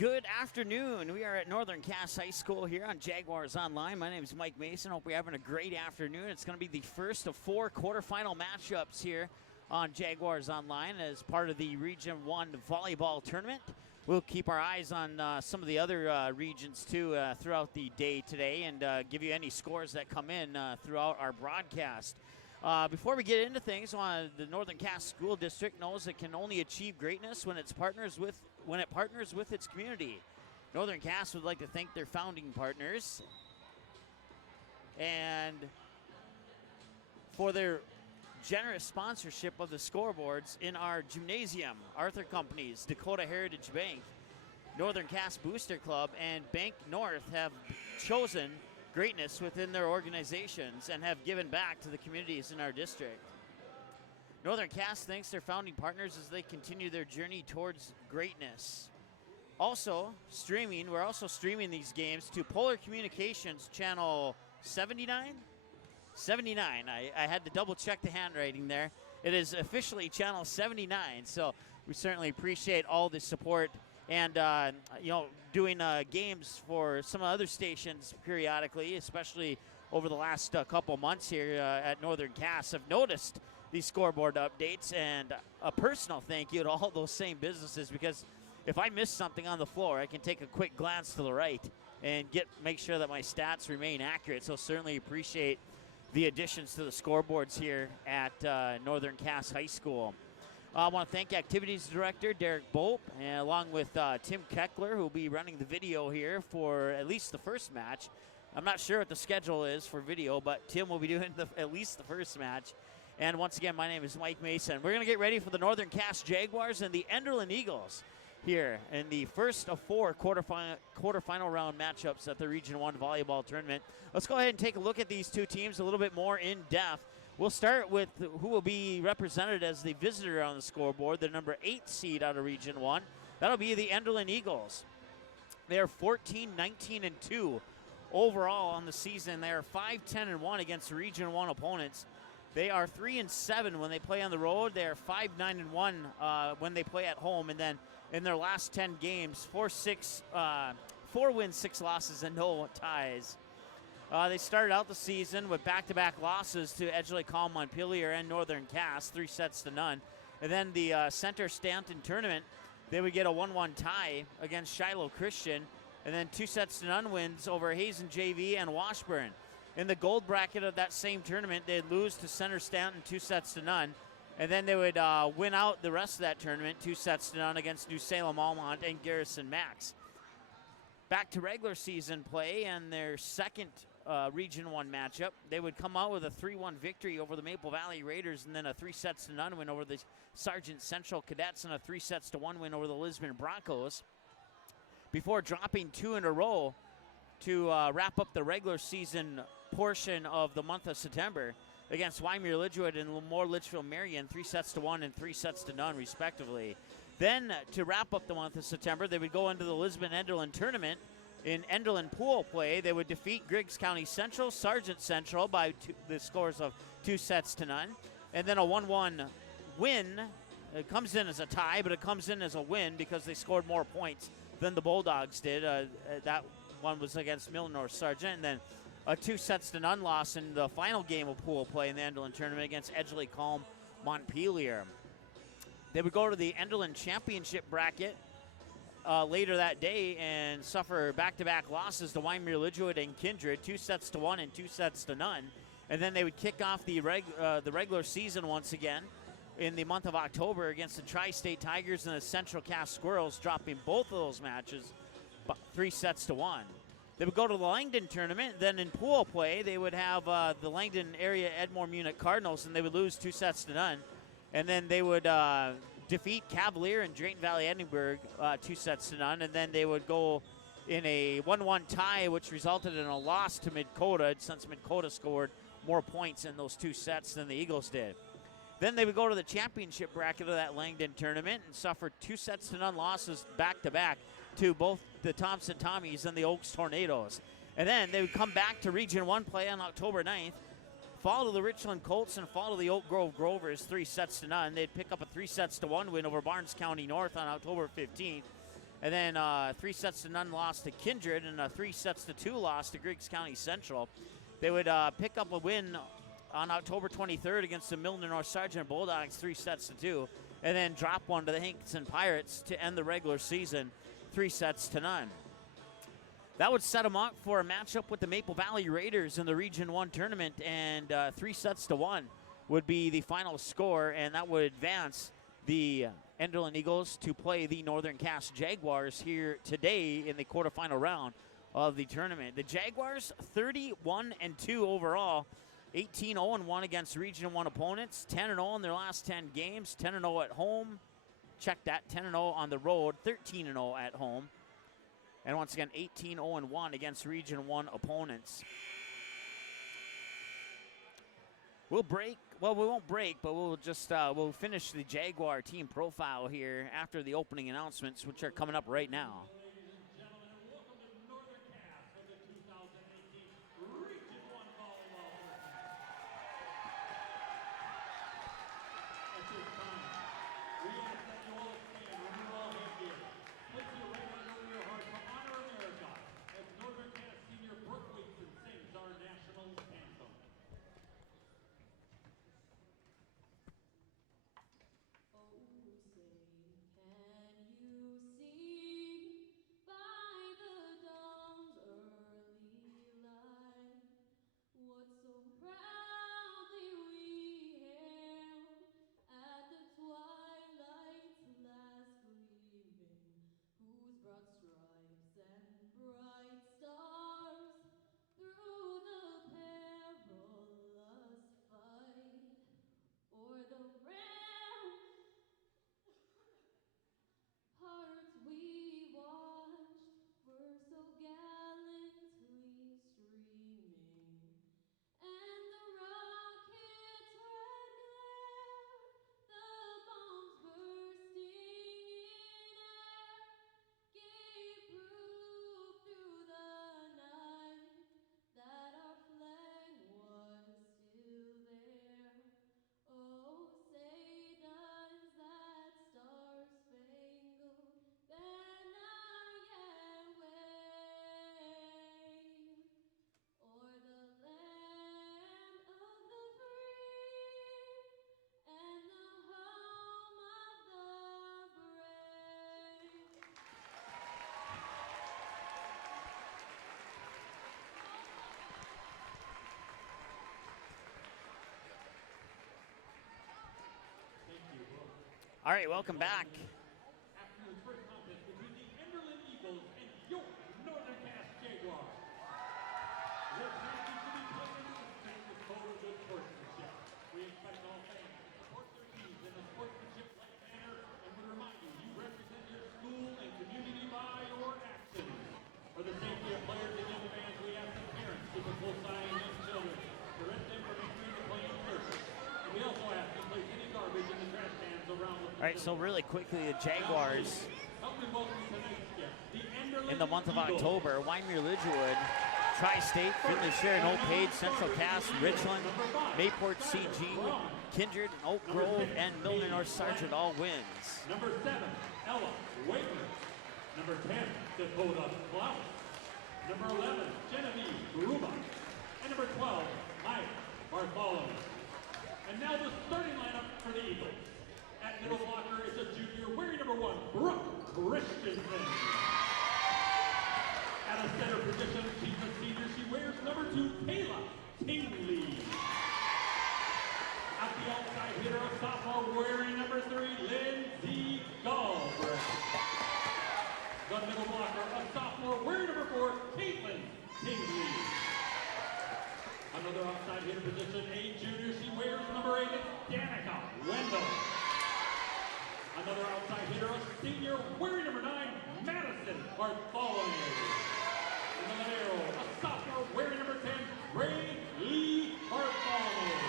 Good afternoon. We are at Northern Cass High School here on Jaguars Online. My name is Mike Mason. Hope you're having a great afternoon. It's going to be the first of 4 quarterfinal matchups here on Jaguars Online as part of the Region 1 Volleyball Tournament. We'll keep our eyes on some of the other regions, too, throughout the day today and give you any scores that come in throughout our broadcast. Before we get into things, the Northern Cass School District knows it can only achieve greatness when it partners with its community. Northern Cass would like to thank their founding partners and for their generous sponsorship of the scoreboards in our gymnasium. Arthur Companies, Dakota Heritage Bank, Northern Cass Booster Club, and Bank North have chosen greatness within their organizations and have given back to the communities in our district. Northern Cass thanks their founding partners as they continue their journey towards greatness. Also streaming, we're also streaming these games to Polar Communications channel 79? 79. I had to double check the handwriting there. It is officially channel 79, so we certainly appreciate all the support and doing games for some other stations periodically, especially over the last couple months here at Northern Cass. I've noticed these scoreboard updates, and a personal thank you to all those same businesses, because if I miss something on the floor, I can take a quick glance to the right and make sure that my stats remain accurate. So certainly appreciate the additions to the scoreboards here at Northern Cass High School. I want to thank Activities Director Derek Bope, and along with Tim Keckler, who will be running the video here for at least the first match. I'm not sure what the schedule is for video, but Tim will be doing at least the first match. And once again, my name is Mike Mason. We're going to get ready for the Northern Cass Jaguars and the Enderlin Eagles here in the first of 4 quarterfinal round matchups at the Region 1 Volleyball Tournament. Let's go ahead and take a look at these two teams a little bit more in depth. We'll start with who will be represented as the visitor on the scoreboard, the number 8 seed out of Region 1. That'll be the Enderlin Eagles. They are 14-19-2 overall on the season. They are 5-10-1 against Region 1 opponents. They are 3-7 when they play on the road. They are 5-9-1 when they play at home. And then in their last 10 games, 4 wins, 6 losses, and no ties. They started out the season with back-to-back losses to Edgeley Calm, Montpelier, and Northern Cass, 3-0. And then the Center Stanton tournament, they would get a 1-1 tie against Shiloh Christian, and then 2-0 wins over Hazen JV and Washburn. In the gold bracket of that same tournament, they'd lose to Center Stanton 2-0, and then they would win out the rest of that tournament 2-0 against New Salem Almont and Garrison Max. Back to regular season play and their second Region 1 matchup, they would come out with a 3-1 victory over the Maple Valley Raiders, and then a 3-0 win over the Sargent Central Cadets, and a 3-1 win over the Lisbon Broncos, before dropping 2 in a row to wrap up the regular season portion of the month of September against Wymer Lidgewood and Lemoore Litchfield Marion, 3-1 and 3-0 respectively. Then to wrap up the month of September, they would go into the Lisbon Enderlin tournament. In Enderlin pool play, they would defeat Griggs County Central, Sargent Central by the scores of 2-0, and then a 1-1 win. It comes in as a tie, but it comes in as a win because they scored more points than the Bulldogs did. That one was against Mill North Sargent, and then a 2-0 loss in the final game of pool play in the Enderlin tournament against Edgeley Calm Montpelier. They would go to the Enderlin Championship bracket later that day and suffer back-to-back losses to Wymer Lidgewood and Kindred, 2-1 and 2-0. And then they would kick off the regular season once again in the month of October against the Tri-State Tigers and the Central Cass Squirrels, dropping both of those matches 3-1. They would go to the Langdon tournament. Then in pool play, they would have the Langdon area Edmore Munich Cardinals, and they would lose 2-0. And then they would defeat Cavalier and Drayton Valley Edinburgh 2-0. And then they would go in a 1-1 tie, which resulted in a loss to Midkota, since Midkota scored more points in those 2 sets than the Eagles did. Then they would go to the championship bracket of that Langdon tournament and suffer 2-0 losses back-to-back to both the Thompson Tommies and the Oaks Tornadoes. And then they would come back to Region 1 play on October 9th, fall to the Richland Colts, and fall to the Oak Grove Grovers 3-0. They'd pick up a 3-1 win over Barnes County North on October 15th. And then 3-0 loss to Kindred and a 3-2 loss to Griggs County Central. They would pick up a win on October 23rd against the Milner North Sargent Bulldogs, 3-2, and then drop one to the Hankinson Pirates to end the regular season, 3-0. That would set them up for a matchup with the Maple Valley Raiders in the Region 1 tournament, and 3-1 would be the final score, and that would advance the Enderlin Eagles to play the Northern Cass Jaguars here today in the quarterfinal round of the tournament. The Jaguars 31-2 overall, 18-0-1 against Region 1 opponents, 10-0 in their last 10 games, 10-0 at home. Check that, 10-0 on the road, 13-0 at home. And once again, 18-0-1 against Region 1 opponents. We'll break. Well, we won't break, but we'll just we'll finish the Jaguar team profile here after the opening announcements, which are coming up right now. Ladies and gentlemen, welcome to Northern Cass of the 2018 Region 1 Volleyball Tournament. At this time, we ask that you all stand when you all have gear. Place your right hand over your heart to honor America as Northern Cass Senior Brooke Wakeson sings our national anthem. Stripes and bright stars through the perilous fight, o'er the ramparts we watched were so gallantly streaming, and the rockets' red glare, the bombs bursting in air, gave proof through the night that our flag was still there. Oh, say does that star-spangled banner yet wave o'er the land of the free and the home of the brave? Thank you, Brooke. All right, welcome back. Afternoon's first contest between the Enderlin Eagles and your Northern Cass Jaguars. This match is to be played in the spirit of total good sportsmanship. We expect all fans to support their teams in a sportsmanship-like manner and would remind you, you represent your school and community by your actions. For the safety of players and young fans, we ask the parents to keep a close eye on young children to rent them from entering the playing surface. And we also ask you to place any garbage in the trash cans around the All right, so really quickly, the Jaguars in the month of October, Wyoming Lidgewood, Tri-State, Finley Share, Oak Page, Central Cass, Richland, Mayport CG, Kindred, Oak Grove, and Milner North Sargent all wins. Number 7, Ella Waitman. Number 10, Dakota Klaus. Number 11, Genevieve Ruba. And number 12, Mike Bartholomew. And now the starting lineup for the Eagles. At middle blocker is a junior wearing number 1, Brooke Christensen. At a center position, she's a senior. She wears number 2, Kayla Tingley. At the outside hitter, a sophomore wearing number 3, Lindsay Galbraith. The middle blocker, a sophomore wearing number 4, Caitlin Tingley. Another outside hitter position, a junior. She wears number 8, Danica Wendell. Another outside hitter, a senior wearing number 9, Madison Bartholomew. In the libero, a sophomore wearing number 10, Ray Lee Bartholomew.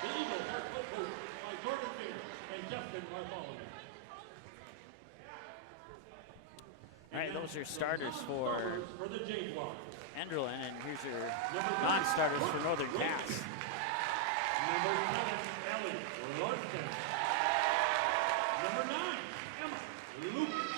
The Eagles are co-coached by Jordan Finger and Justin Bartholomew. All right, those are starters for the Jaguars. Enderlin, and here's your non-starters for Northern Cass. Number 7, Ellie Larson. Number 9, Emma Lucas.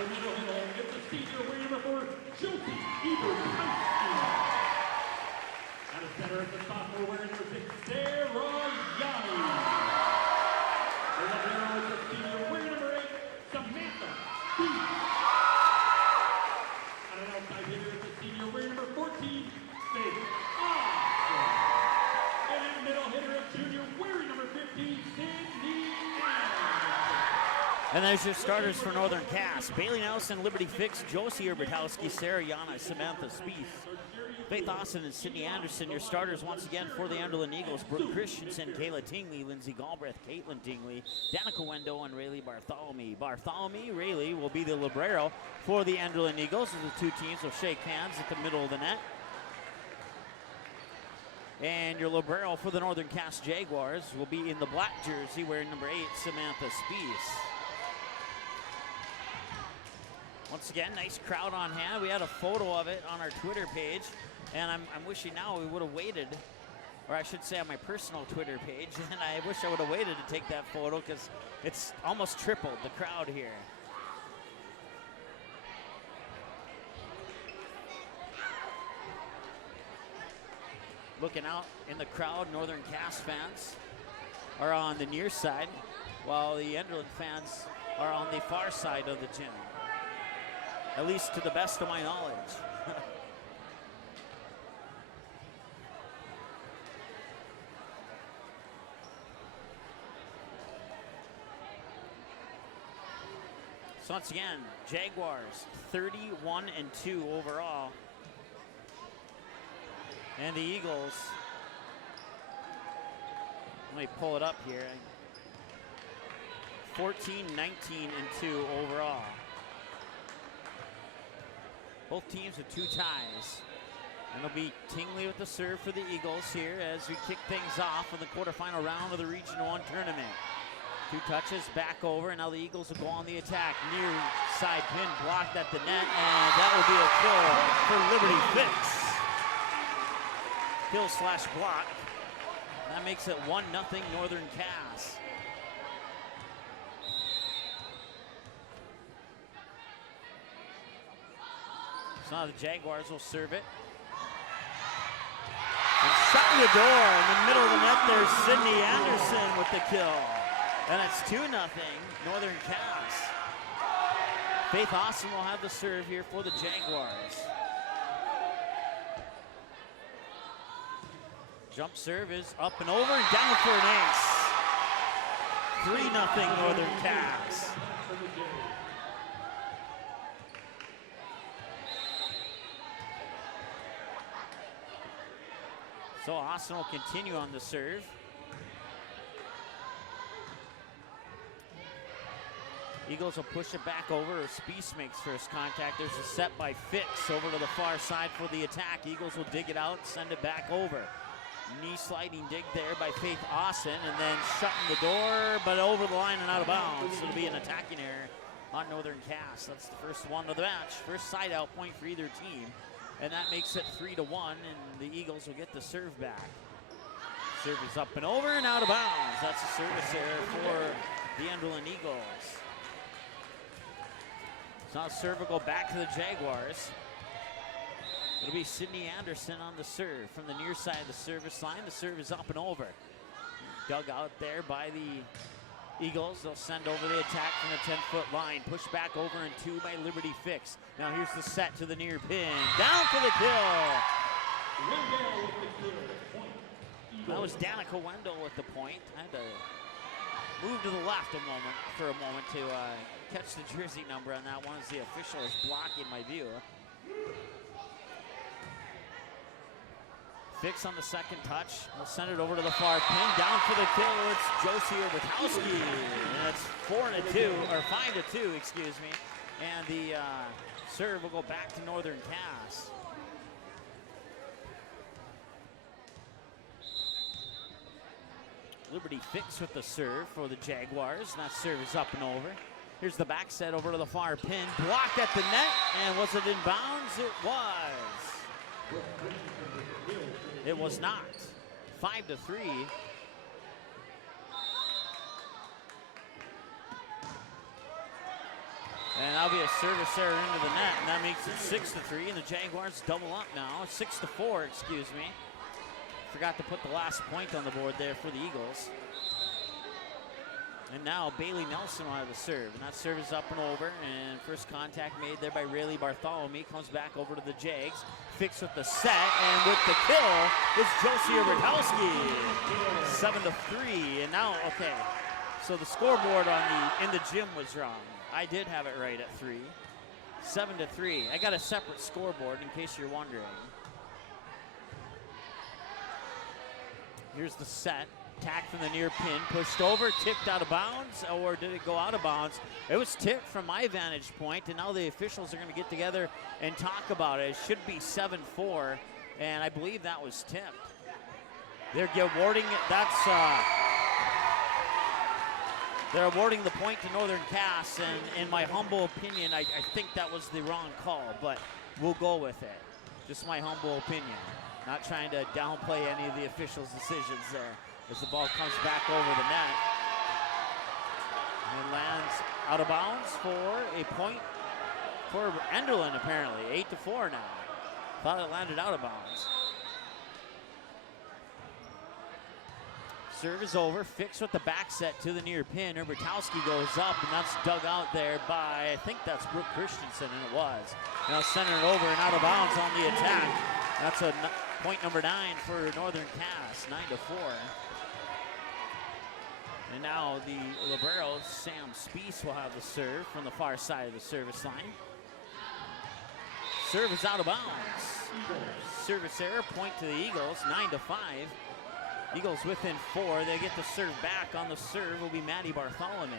The middle hill is the senior weight number 4, Josie Ebertowski. At the center is the sophomore wearing number 6, Sarah Yanni. The libero is the senior wearing number 8, Samantha B. At an outside hitter is the senior wearing number 14, Faith Osborne. And at the middle hitter is junior wearing number 15, Sydney Anderson. And there's your starters for Northern Cass. Bailey Nelson, Liberty Fix, Josie Ebertowski, Sarah Yana, Samantha Spieth, Faith Austin, and Sydney Anderson. Your starters once again for the Enderlin Eagles. Brooke Christensen, Kayla Tingley, Lindsay Galbraith, Caitlin Tingley, Danica Wendo, and Rayleigh Bartholomew. Rayleigh will be the libero for the Enderlin Eagles. The two teams will shake hands at the middle of the net. And your libero for the Northern Cass Jaguars will be in the black jersey wearing number 8, Samantha Spieth. Once again, nice crowd on hand. We had a photo of it on our Twitter page, and I'm wishing now we would have waited, or I should say on my personal Twitter page, and I wish I would have waited to take that photo because it's almost tripled the crowd here. Looking out in the crowd, Northern Cass fans are on the near side, while the Enderlin fans are on the far side of the gym. At least to the best of my knowledge. So once again, Jaguars 31-2 overall. And the Eagles, let me pull it up here, 14-19-2 overall. Both teams with 2 ties. And it'll be Tingley with the serve for the Eagles here as we kick things off in the quarterfinal round of the Region 1 tournament. 2 touches, back over, and now the Eagles will go on the attack. Near side pin blocked at the net, and that will be a kill for Liberty Fix. Kill/block. That makes it 1-0 Northern Cass. So now the Jaguars will serve it. And shutting the door in the middle of the net there's Sydney Anderson with the kill. And it's 2-0 Northern Cass. Faith Austin will have the serve here for the Jaguars. Jump serve is up and over and down for an ace. 3-0 Northern Cass. So Austin will continue on the serve. Eagles will push it back over as Spieth makes first contact. There's a set by Fix over to the far side for the attack. Eagles will dig it out, send it back over. Knee sliding dig there by Faith Austin, and then shutting the door, but over the line and out of bounds. It'll be an attacking error on Northern Cass. That's the first one of the match. First side out point for either team. And that makes it 3-1, and the Eagles will get the serve back. Serve is up and over and out of bounds. That's a service error for the Enderlin Eagles. So now serve will go back to the Jaguars. It'll be Sydney Anderson on the serve from the near side of the service line. The serve is up and over. Dug out there by the Eagles. They'll send over the attack from the 10-foot line. Push back over and 2 by Liberty Fix. Now here's the set to the near pin. Down for the kill. That was Danica Wendell with the point. I had to move to the left for a moment to catch the jersey number on that one as the official is blocking my view. Fix on the second touch. We'll send it over to the far pin. Down for the kill. It's Josie Ebertowski. And it's 4-2, or 5-2, excuse me. And the serve will go back to Northern Cass. Liberty Fix with the serve for the Jaguars. That serve is up and over. Here's the back set over to the far pin. Blocked at the net. And was it in bounds? It was. It was not. 5-3. And that'll be a service error into the net, and that makes it 6-3, and the Jaguars double up now. 6-4, excuse me. Forgot to put the last point on the board there for the Eagles. And now Bailey Nelson will have the serve, and that serve is up and over, and first contact made there by Rayleigh Bartholomew. Comes back over to the Jags. Fix with the set, and with the kill is Josie Obertowski. 7-3, and now, okay, so the scoreboard in the gym was wrong. I did have it right at 3. 7-3. I got a separate scoreboard in case you're wondering. Here's the set. Tack from the near pin. Pushed over, tipped out of bounds, or did it go out of bounds? It was tipped from my vantage point, and now the officials are going to get together and talk about it. It should be 7-4, and I believe that was tipped. They're awarding it. They're awarding the point to Northern Cass, and in my humble opinion, I think that was the wrong call, but we'll go with it. Just my humble opinion. Not trying to downplay any of the officials' decisions there as the ball comes back over the net. And lands out of bounds for a point for Enderlin, apparently. 8-4 now. Thought it landed out of bounds. Serve is over. Fix with the back set to the near pin. Obertowski goes up, and that's dug out there by, I think that's Brooke Christensen, and it was. Now centered it over and out of bounds on the attack. That's a point number 9 for Northern Cass, 9-4. And now the libero, Sam Spees, will have the serve from the far side of the service line. Serve is out of bounds. Service error, point to the Eagles, 9-5. Eagles within 4. They get the serve back. On the serve will be Maddie Bartholomew.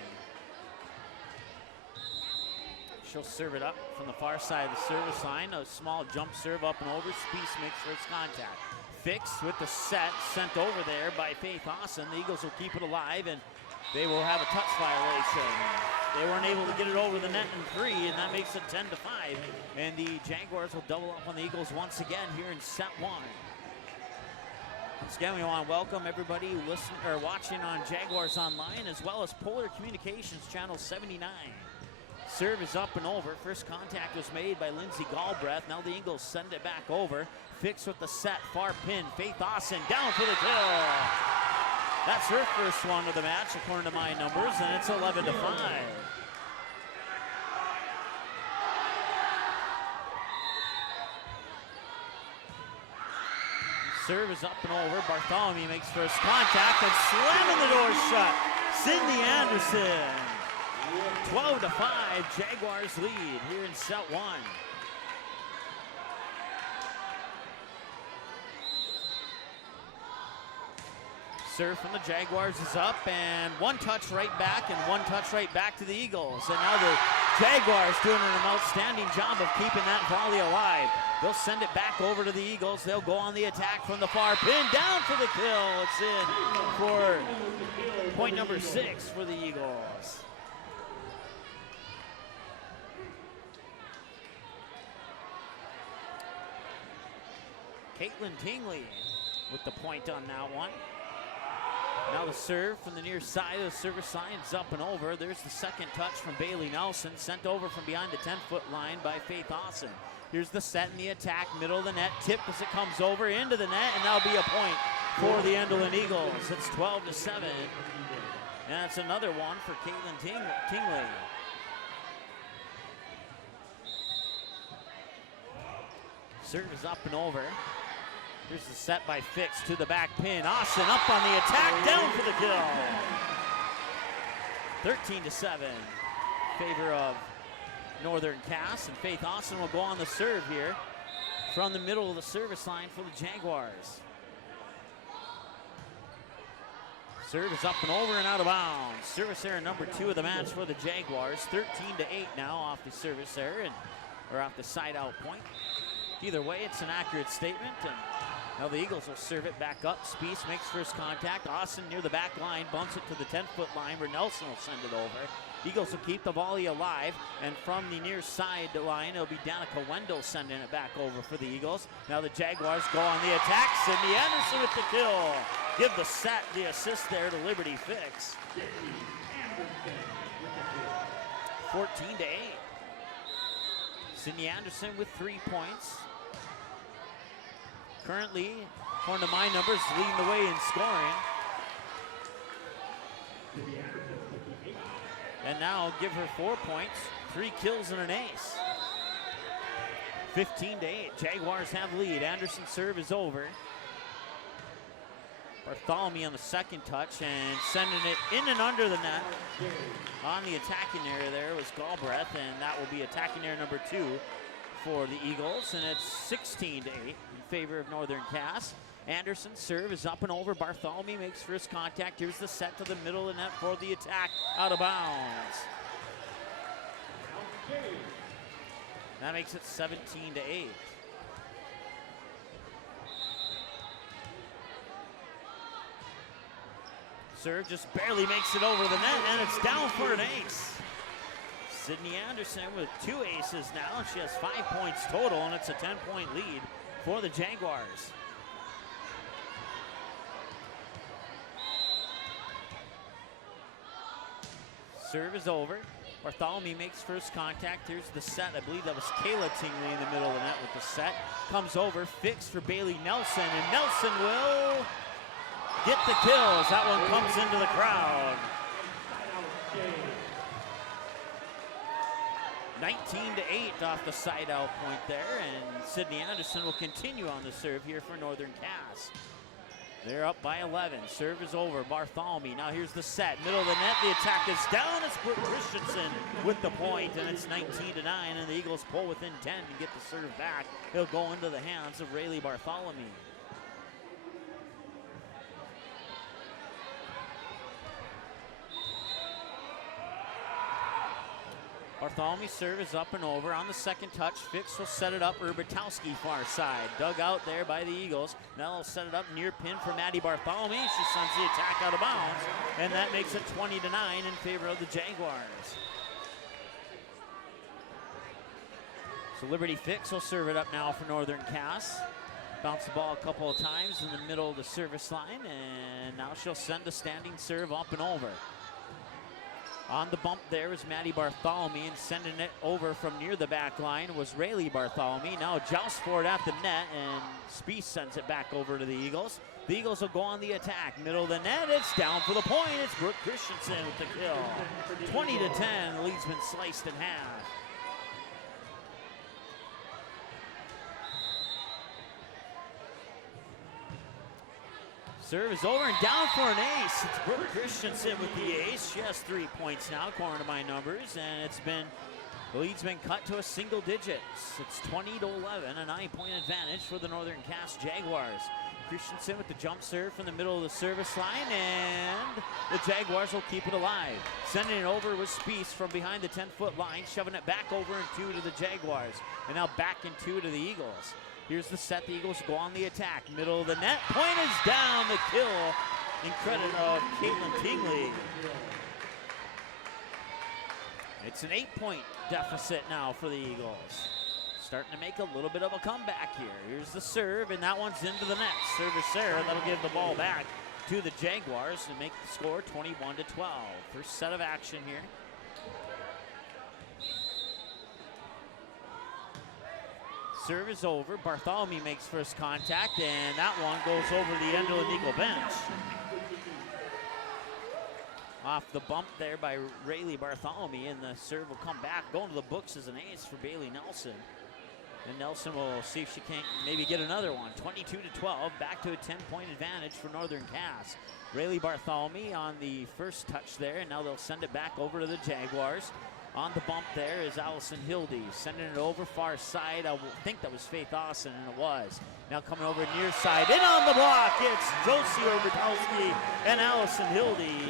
She'll serve it up from the far side of the service line. A small jump serve up and over. Spees makes first contact. Fix with the set, sent over there by Faith Austin. The Eagles will keep it alive, and they will have a touch violation. They weren't able to get it over the net in 3, and that makes it 10-5. And the Jaguars will double up on the Eagles once again here in set 1. Once again, we want to welcome everybody listening or watching on Jaguars Online, as well as Polar Communications Channel 79. Serve is up and over. First contact was made by Lindsay Galbraith. Now the Eagles send it back over. Fix with the set, far pin. Faith Austin down for the kill. That's her first one of the match, according to my numbers, and it's 11-5. Serve is up and over. Bartholomew makes first contact and slamming the door shut. Cindy Anderson. 12-5, Jaguars lead here in set 1. Serve from the Jaguars is up, and one touch right back and one touch right back to the Eagles. And now the Jaguars doing an outstanding job of keeping that volley alive. They'll send it back over to the Eagles. They'll go on the attack from the far pin, down for the kill. It's in for point number 6 for the Eagles. Caitlin Tingley with the point on that one. Now the serve from the near side of the service line is up and over. There's the second touch from Bailey Nelson, sent over from behind the 10-foot line by Faith Austin. Here's the set and the attack, middle of the net, tipped as it comes over into the net, and that'll be a point for the Enderlin Eagles. It's 12-7, and that's another one for Caitlin Tingley. Serve is up and over. Here's the set by Fix to the back pin. Austin up on the attack, down for the kill. 13-7, favor of Northern Cass, and Faith Austin will go on the serve here from the middle of the service line for the Jaguars. Serve is up and over and out of bounds. Service error number 2 of the match for the Jaguars. 13-8 now off the service error, or off the side out point. Either way, it's an accurate statement, and now the Eagles will serve it back up. Spees makes first contact. Austin near the back line, bumps it to the 10-foot line where Nelson will send it over. Eagles will keep the volley alive, and from the near side line, it'll be Danica Wendell sending it back over for the Eagles. Now the Jaguars go on the attack. Sydney Anderson with the kill. Give the set, the assist there to Liberty Fix. 14-8. Sydney Anderson with 3 points. Currently, according to my numbers, leading the way in scoring. And now give her 4 points, 3 kills and an ace. 15-8, Jaguars have lead. Anderson's serve is over. Bartholomew on the second touch and sending it in and under the net. On the attacking area there was Galbraith, and that will be attacking area number 2 for the Eagles, and it's 16-8 in favor of Northern Cass. Anderson's serve is up and over. Bartholomew makes first contact. Here's the set to the middle of the net for the attack, out of bounds. That makes it 17-8. Serve just barely makes it over the net, and it's down for an ace. Sydney Anderson with 2 aces now. She has 5 points total, and it's a 10-point lead for the Jaguars. Serve is over. Bartholomew makes first contact. Here's the set. I believe that was Kayla Tingley in the middle of the net with the set. Comes over, fixed for Bailey Nelson, and Nelson will get the kills. That one comes into the crowd. 19-8 off the side out point there, and Sydney Anderson will continue on the serve here for Northern Cass. They're up by 11. Serve is over. Bartholomew. Now here's the set. Middle of the net. The attack is down. It's Brooke Christensen with the point, and it's 19-9. And the Eagles pull within 10 to get the serve back. He'll go into the hands of Rayleigh Bartholomew. Bartholomew's serve is up and over. On the second touch, Fix will set it up. Urbatowski far side. Dug out there by the Eagles. Now they'll set it up near pin for Maddie Bartholomew. She sends the attack out of bounds, and that makes it 20-9 in favor of the Jaguars. So Liberty Fix will serve it up now for Northern Cass. Bounce the ball a couple of times in the middle of the service line, and now she'll send the standing serve up and over. On the bump there is Maddie Bartholomew, and sending it over from near the back line was Rayleigh Bartholomew. Now a joust for it at the net, and Spieth sends it back over to the Eagles. The Eagles will go on the attack. Middle of the net, it's down for the point. It's Brooke Christensen with the kill. 20-10, the lead's been sliced in half. Serve is over and down for an ace. It's Brooke Christensen with the ace. She has 3 points now, according to my numbers, and the lead's been cut to a single digits. It's 20-11, a 9-point advantage for the Northern Cass Jaguars. Christensen with the jump serve from the middle of the service line, and the Jaguars will keep it alive. Sending it over was Spieth from behind the 10-foot line, shoving it back over and 2 to the Jaguars, and now back in 2 to the Eagles. Here's the set. The Eagles go on the attack. Middle of the net. Point is down. The kill in credit of Caitlin Tingley. It's an 8-point deficit now for the Eagles. Starting to make a little bit of a comeback here. Here's the serve, and that one's into the net. Service there. That'll give the ball back to the Jaguars and make the score 21-12. First set of action here. Serve is over. Bartholomew makes first contact, and that one goes over the Enderlin Eagle bench. Off the bump there by Rayleigh Bartholomew, and the serve will come back. Going to the books as an ace for Bailey Nelson. And Nelson will see if she can't maybe get another one. 22-12, back to a 10-point advantage for Northern Cass. Rayleigh Bartholomew on the first touch there, and now they'll send it back over to the Jaguars. On the bump there is Allison Hildy, sending it over far side. I think that was Faith Austin, and it was. Now coming over near side, in on the block, it's Josie Urbatowski and Allison Hildy.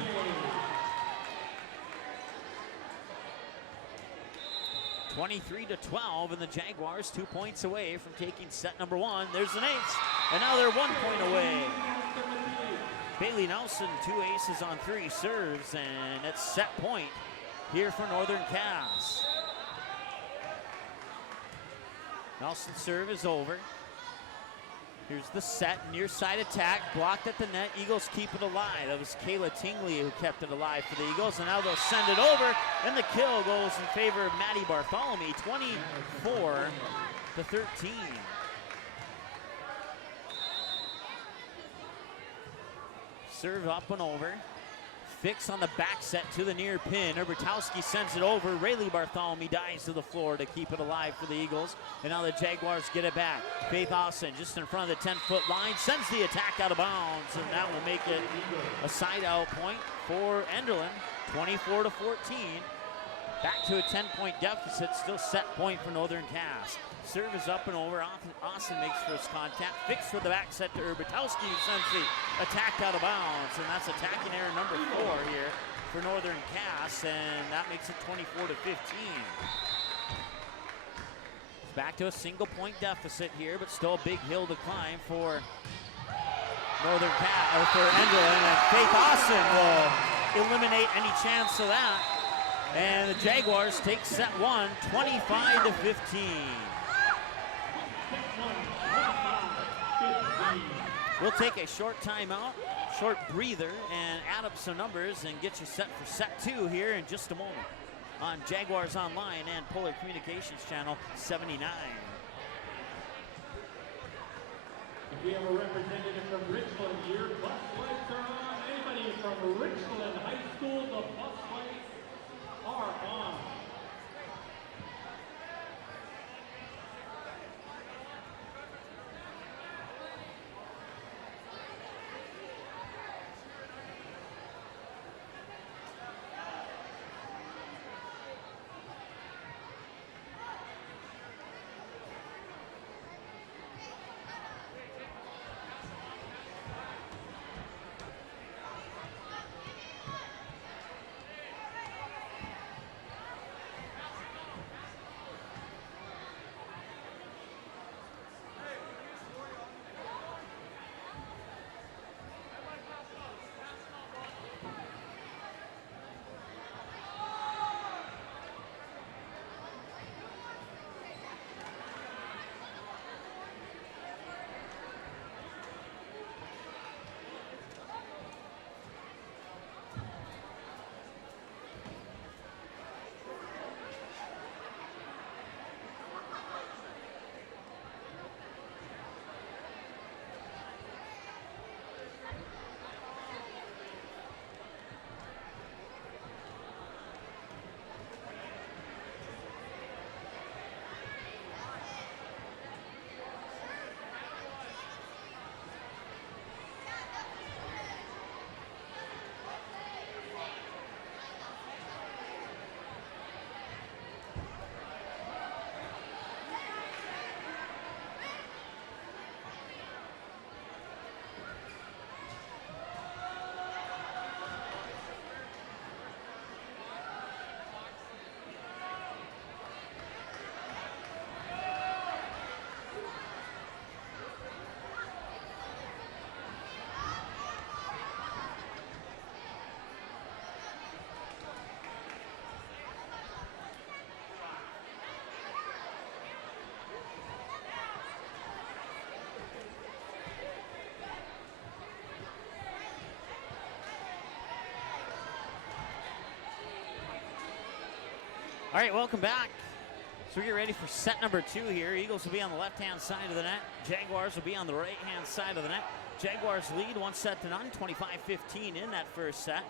(23-12), and the Jaguars 2 points away from taking set number 1. There's an ace, and now they're 1 point away. Bailey Nelson, 2 aces on 3 serves, and it's set point here for Northern Cass. Nelson's serve is over. Here's the set, near side attack, blocked at the net. Eagles keep it alive. That was Kayla Tingley who kept it alive for the Eagles, and now they'll send it over, and the kill goes in favor of Maddie Bartholomew, 24-13. Serve up and over. Fix on the back set to the near pin. Urbatowski sends it over. Rayleigh Bartholomew dives to the floor to keep it alive for the Eagles. And now the Jaguars get it back. Faith Austin just in front of the 10-foot line. Sends the attack out of bounds. And that will make it a side-out point for Enderlin. 24-14. Back to a 10-point deficit. Still set point for Northern Cass. Serve is up and over. Austin makes first contact. Fix for the back set to Urbatowski, who sends the attack out of bounds. And that's attacking error number 4 here for Northern Cass. And that makes it 24-15. Back to a single-point deficit here, but still a big hill to climb for Northern Cass, or for Enderlin. And Faith Austin will eliminate any chance of that. And the Jaguars take set 1, 25-15. We'll take a short timeout, short breather, and add up some numbers and get you set for set 2 here in just a moment on Jaguars Online and Polar Communications Channel 79. If we have a representative from Richland here, bus lights are on. Anybody from Richland High School, the bus lights are on. All right, welcome back. So we get ready for set number 2 here. Eagles will be on the left-hand side of the net. Jaguars will be on the right-hand side of the net. Jaguars lead 1-0, 25-15 in that first set.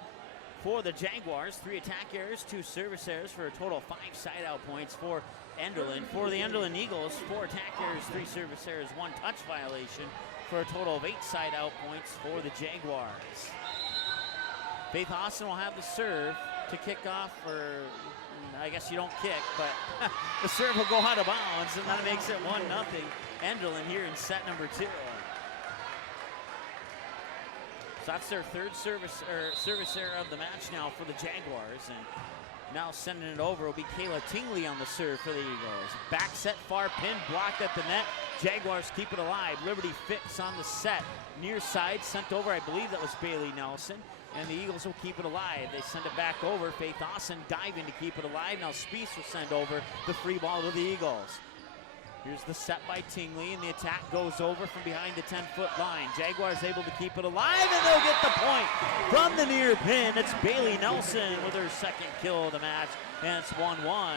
For the Jaguars, 3 attack errors, 2 service errors for a total of 5 side-out points for Enderlin. For the Enderlin Eagles, 4 attack errors, 3 service errors, 1 touch violation for a total of 8 side-out points for the Jaguars. Faith Austin will have the serve to kick off, or I guess you don't kick, but the serve will go out of bounds, and that makes it 1-0 Enderlin here in set number 2. So that's their third service error of the match now for the Jaguars, and now sending it over will be Kayla Tingley on the serve for the Eagles. Back set, far pin, blocked at the net. Jaguars keep it alive. Liberty Fix on the set. Near side, sent over, I believe that was Bailey Nelson. And the Eagles will keep it alive. They send it back over. Faith Austin diving to keep it alive. Now Spiess will send over the free ball to the Eagles. Here's the set by Tingley, and the attack goes over from behind the 10-foot line. Jaguars able to keep it alive, and they'll get the point from the near pin. It's Bailey Nelson with her second kill of the match, and it's 1-1.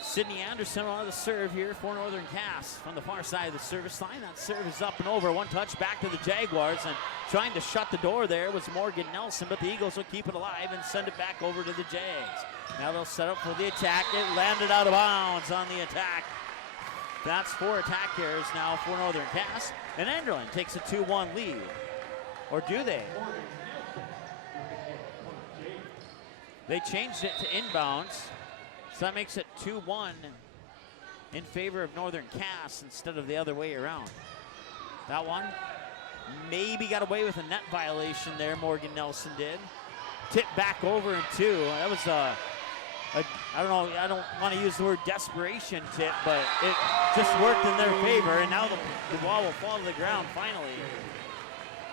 Sydney Anderson on the serve here for Northern Cass from the far side of the service line. That serve is up and over. One touch back to the Jaguars, and trying to shut the door there was Morgan Nelson, but the Eagles will keep it alive and send it back over to the Jags. Now they'll set up for the attack. It landed out of bounds on the attack. That's 4 attack errors now for Northern Cass, and Enderlin takes a 2-1 lead. Or do they? They changed it to inbounds. So that makes it 2-1 in favor of Northern Cass instead of the other way around. That one maybe got away with a net violation there, Morgan Nelson did. Tipped back over in 2. That was I don't know, I don't want to use the word desperation tip, but it just worked in their favor, and now the ball will fall to the ground finally.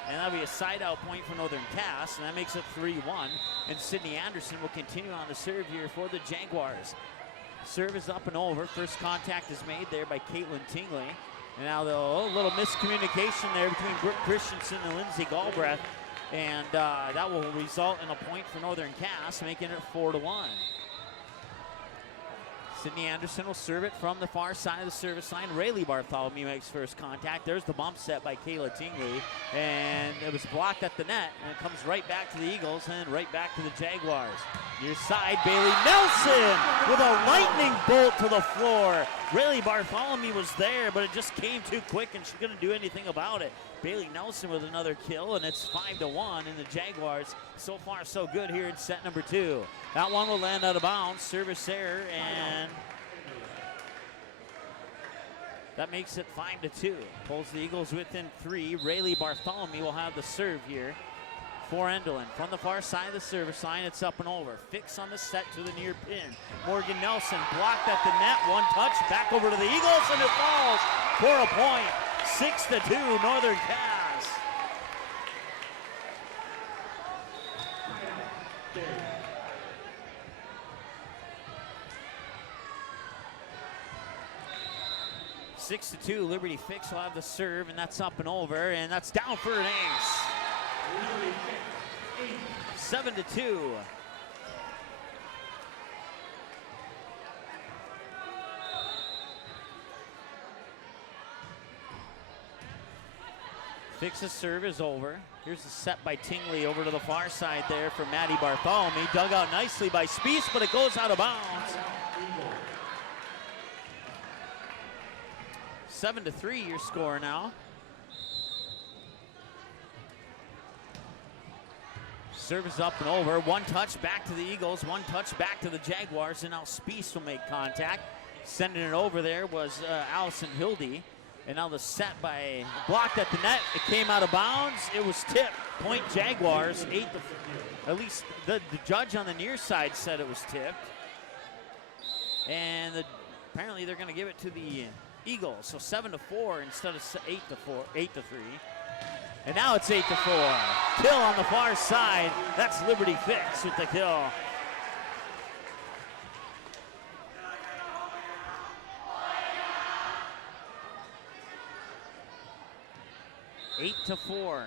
And that'll be a side-out point for Northern Cass, and that makes it 3-1. And Sydney Anderson will continue on the serve here for the Jaguars. Serve is up and over. First contact is made there by Caitlin Tingley. And now a little miscommunication there between Brooke Christensen and Lindsay Galbraith. And that will result in a point for Northern Cass, making it 4-1. Sydney Anderson will serve it from the far side of the service line. Rayleigh Bartholomew makes first contact. There's the bump set by Kayla Tingley, and it was blocked at the net, and it comes right back to the Eagles and right back to the Jaguars. Near side, Bailey Nelson with a lightning bolt to the floor. Rayleigh Bartholomew was there, but it just came too quick, and she couldn't do anything about it. Bailey Nelson with another kill, and it's 5-1, and the Jaguars so far so good here in set number 2. That one will land out of bounds, service error, and that makes it 5-2. Pulls the Eagles within 3. Rayleigh Bartholomew will have the serve here for Enderlin. From the far side of the service line, it's up and over. Fix on the set to the near pin. Morgan Nelson blocked at the net. One touch, back over to the Eagles, and it falls for a point. 6-2, Northern Cass. Six to 2, Liberty Fix will have the serve, and that's up and over, and that's down for an ace. 7-2. Fix's serve is over. Here's the set by Tingley over to the far side there for Maddie Bartholomew. Dug out nicely by Spiess, but it goes out of bounds. 7-3 your score now. Serve is up and over. One touch back to the Eagles, one touch back to the Jaguars, and now Spiess will make contact. Sending it over there was Allison Hildy. And now the set by blocked at the net. It came out of bounds. It was tipped. Point Jaguars. At least the judge on the near side said it was tipped. And apparently they're going to give it to the Eagles. So 7-4 instead of 8-3. And now it's 8-4. Kill on the far side. That's Liberty Fix with the kill. 8-4.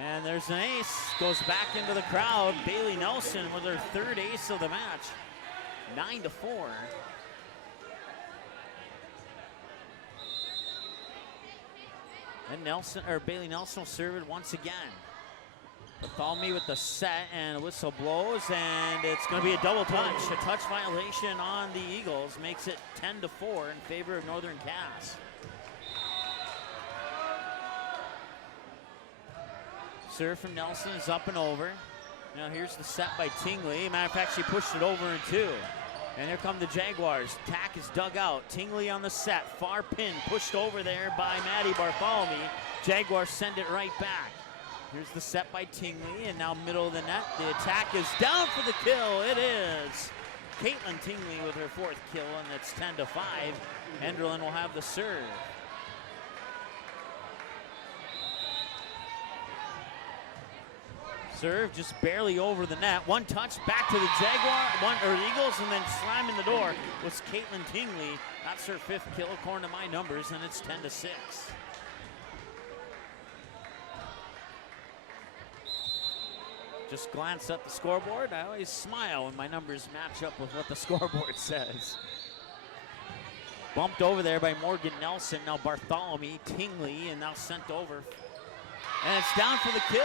And there's an ace. Goes back into the crowd. Bailey Nelson with her third ace of the match. 9-4. And Bailey Nelson will serve it once again. Bartholomew with the set, and a whistle blows, and it's going to be a double touch. A touch violation on the Eagles makes it 10-4 in favor of Northern Cass. Serve from Nelson is up and over. Now here's the set by Tingley. Matter of fact, she pushed it over in 2. And here come the Jaguars. Tack is dug out. Tingley on the set. Far pin pushed over there by Maddie Bartholomew. Jaguars send it right back. Here's the set by Tingley, and now middle of the net. The attack is down for the kill. It is Caitlin Tingley with her 4th kill, and it's 10-5. Enderlin will have the serve. Serve just barely over the net. One touch back to the Eagles, and then slamming the door was Caitlin Tingley. That's her 5th kill according to my numbers, and it's 10-6. Just glance at the scoreboard. I always smile when my numbers match up with what the scoreboard says. Bumped over there by Morgan Nelson. Now Bartholomew Tingley, and now sent over. And it's down for the kill.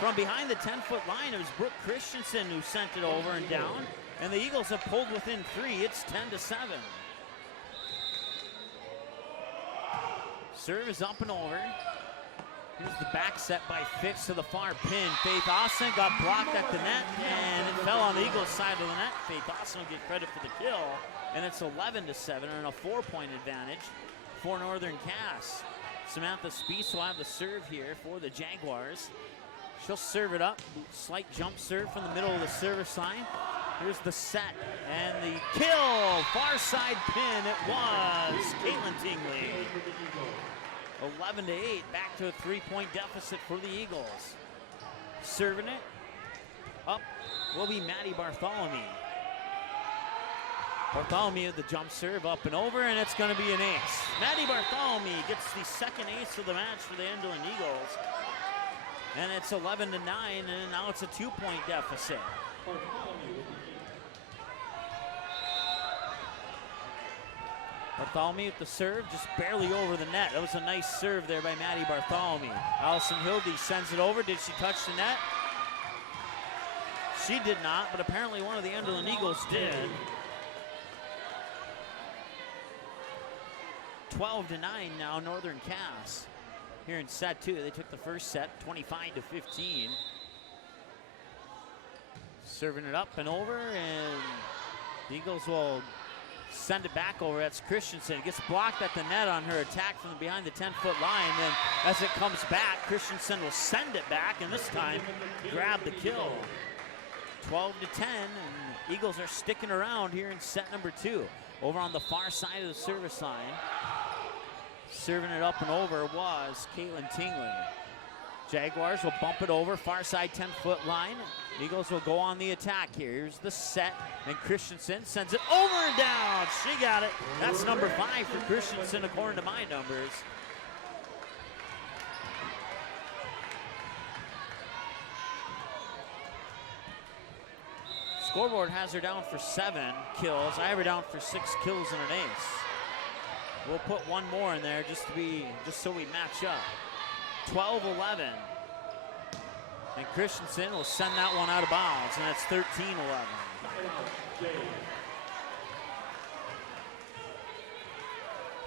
From behind the 10-foot line, it was Brooke Christensen who sent it over and down. And the Eagles have pulled within 3. It's 10-7. Serve is up and over. Here's the back set by Fitz to the far pin. Faith Austin got blocked at the net, and it fell on the Eagles' side of the net. Faith Austin will get credit for the kill, and it's 11-7 and a 4-point advantage for Northern Cass. Samantha Spees will have the serve here for the Jaguars. She'll serve it up. Slight jump serve from the middle of the service line. Here's the set and the kill. Far side pin. It was Caitlin Tingley. 11-8. Back to a 3-point deficit for the Eagles. Serving it up will be Maddie Bartholomew. Bartholomew, the jump serve up and over, and it's going to be an ace. Maddie Bartholomew gets the 2nd ace of the match for the Enderlin Eagles. And it's 11-9, and now it's a 2-point deficit. Bartholomew with the serve, just barely over the net. That was a nice serve there by Maddie Bartholomew. Allison Hildy sends it over. Did she touch the net? She did not, but apparently one of the Enderlin Eagles did. 12-9 now, Northern Cass. Here in set 2, they took the first set, 25-15. Serving it up and over, and the Eagles will send it back over. That's Christensen. It gets blocked at the net on her attack from behind the 10-foot line. Then as it comes back, Christensen will send it back, and this time grab the kill. 12-10, and Eagles are sticking around here in set number 2. Over on the far side of the service line. Serving it up and over was Caitlin Tingley. Jaguars will bump it over, far side 10-foot line. Eagles will go on the attack here. Here's the set, and Christensen sends it over and down. She got it. That's number 5 for Christensen according to my numbers. Scoreboard has her down for 7 kills. I have her down for 6 kills and an ace. We'll put one more in there just so we match up. 12-11. And Christensen will send that one out of bounds, and that's 13-11.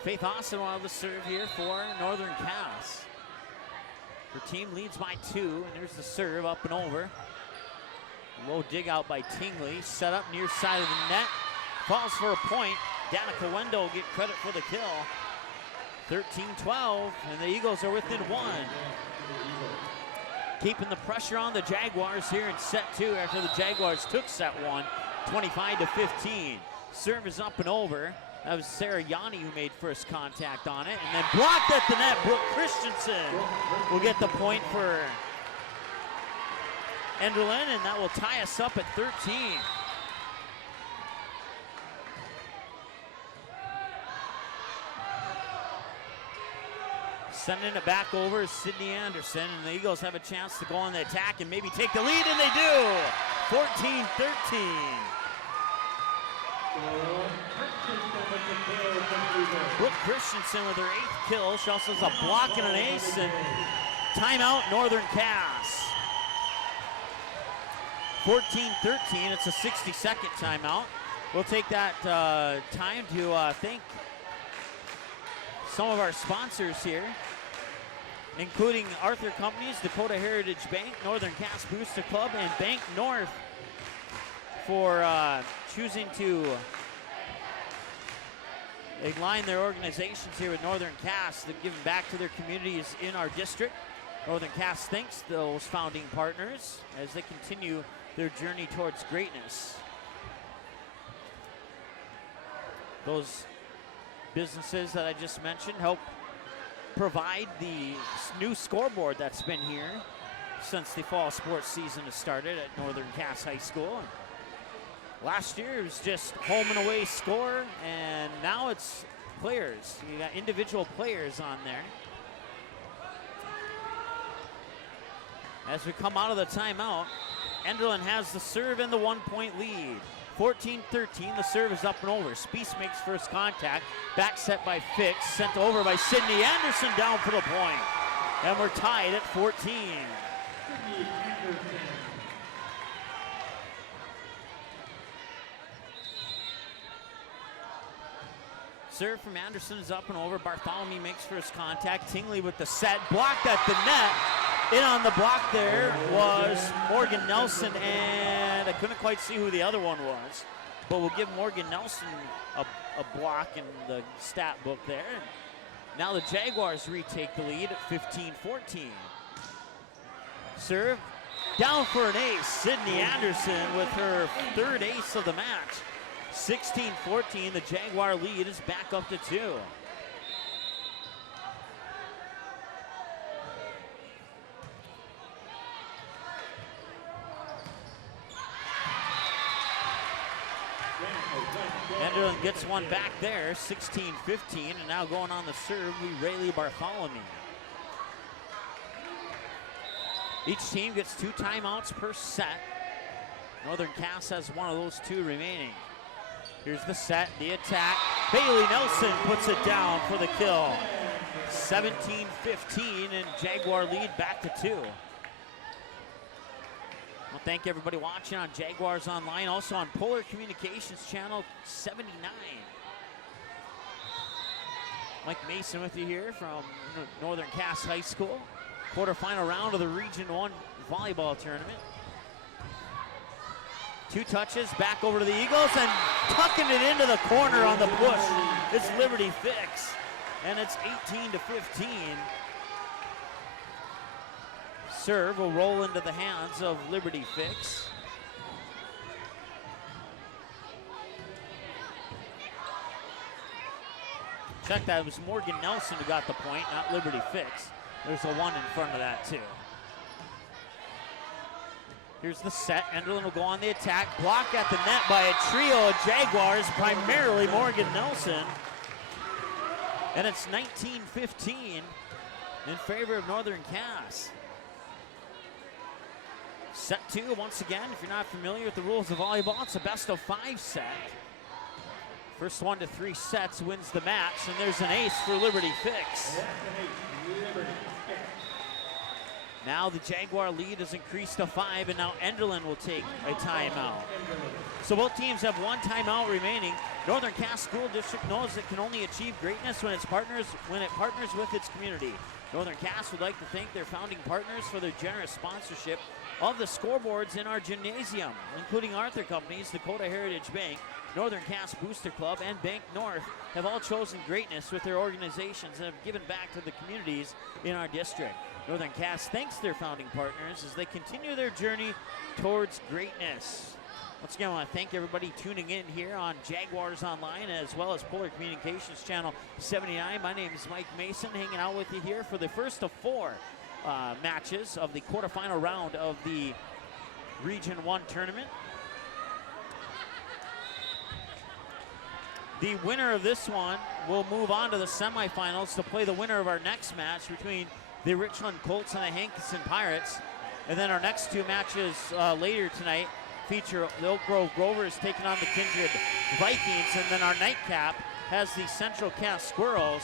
Faith Austin will have the serve here for Northern Cass. Her team leads by 2, and there's the serve up and over. Low dig out by Tingley, set up near side of the net. Falls for a point. Danica Wendell will get credit for the kill. 13-12, and the Eagles are within 1. Keeping the pressure on the Jaguars here in set 2 after the Jaguars took set 1, 25-15. Serve is up and over. That was Sarah Yanni who made first contact on it, and then blocked at the net. Brooke Christensen will get the point for Enderlin, and that will tie us up at 13. Sending it back over is Sydney Anderson, and the Eagles have a chance to go on the attack and maybe take the lead, and they do. 14-13. Brooke Christensen with her 8th kill. She also has a block and an ace, and timeout Northern Cass. 14-13, it's a 60-second timeout. We'll take that time to thank some of our sponsors here, including Arthur Companies, Dakota Heritage Bank, Northern Cass Booster Club, and Bank North for choosing to align their organizations here with Northern Cass. They've given back to their communities in our district. Northern Cass thanks those founding partners as they continue their journey towards greatness. Those businesses that I just mentioned help provide the new scoreboard that's been here since the fall sports season has started at Northern Cass High School. Last year it was just home and away score, and now it's players. You got individual players on there. As we come out of the timeout, Enderlin has the serve and the 1-point lead. 14-13, the serve is up and over. Spies makes first contact. Back set by Fix, sent over by Sydney Anderson down for the point. And we're tied at 14. Sydney Anderson. Serve from Anderson is up and over. Bartholomew makes first contact. Tingley with the set, blocked at the net. In on the block there was Morgan Nelson, and I couldn't quite see who the other one was. But we'll give Morgan Nelson a block in the stat book there. And now the Jaguars retake the lead at 15-14. Serve down for an ace. Sydney Anderson with her third ace of the match. 16-14, the Jaguar lead is back up to 2. Enderlin gets one back there, 16-15, and now going on the serve, Rayleigh Bartholomew. Each team gets 2 timeouts per set. Northern Cass has one of those 2 remaining. Here's the set, the attack. Bailey Nelson puts it down for the kill. 17-15, and Jaguar lead back to 2. Well, thank everybody watching on Jaguars Online, also on Polar Communications Channel 79. Mike Mason with you here from Northern Cass High School. Quarterfinal round of the Region 1 volleyball tournament. 2 touches, back over to the Eagles, and tucking it into the corner on the push. It's Liberty Fix, and it's 18-15. Serve will roll into the hands of Liberty Fix. Check that, it was Morgan Nelson who got the point, not Liberty Fix. There's a 1 in front of that too. Here's the set, Enderlin will go on the attack, blocked at the net by a trio of Jaguars, primarily Morgan Nelson. And it's 19-15 in favor of Northern Cass. Set 2, once again, if you're not familiar with the rules of volleyball, it's a best of 5 set. First 1 to 3 sets wins the match, and there's an ace for Liberty Fix. Now the Jaguar lead has increased to 5, and now Enderlin will take a timeout. So both teams have 1 timeout remaining. Northern Cass School District knows it can only achieve greatness when it partners with its community. Northern Cass would like to thank their founding partners for their generous sponsorship of the scoreboards in our gymnasium, including Arthur Companies, Dakota Heritage Bank, Northern Cass Booster Club, and Bank North have all chosen greatness with their organizations and have given back to the communities in our district. Northern Cass thanks their founding partners as they continue their journey towards greatness. Once again, I want to thank everybody tuning in here on Jaguars Online as well as Polar Communications Channel 79. My name is Mike Mason, hanging out with you here for the first of 4 matches of the quarterfinal round of the Region 1 tournament. The winner of this one will move on to the semifinals to play the winner of our next match between the Richland Colts and the Hankinson Pirates. And then our next 2 matches later tonight feature the Oak Grove Grovers taking on the Kindred Vikings, and then our nightcap has the Central Cass Squirrels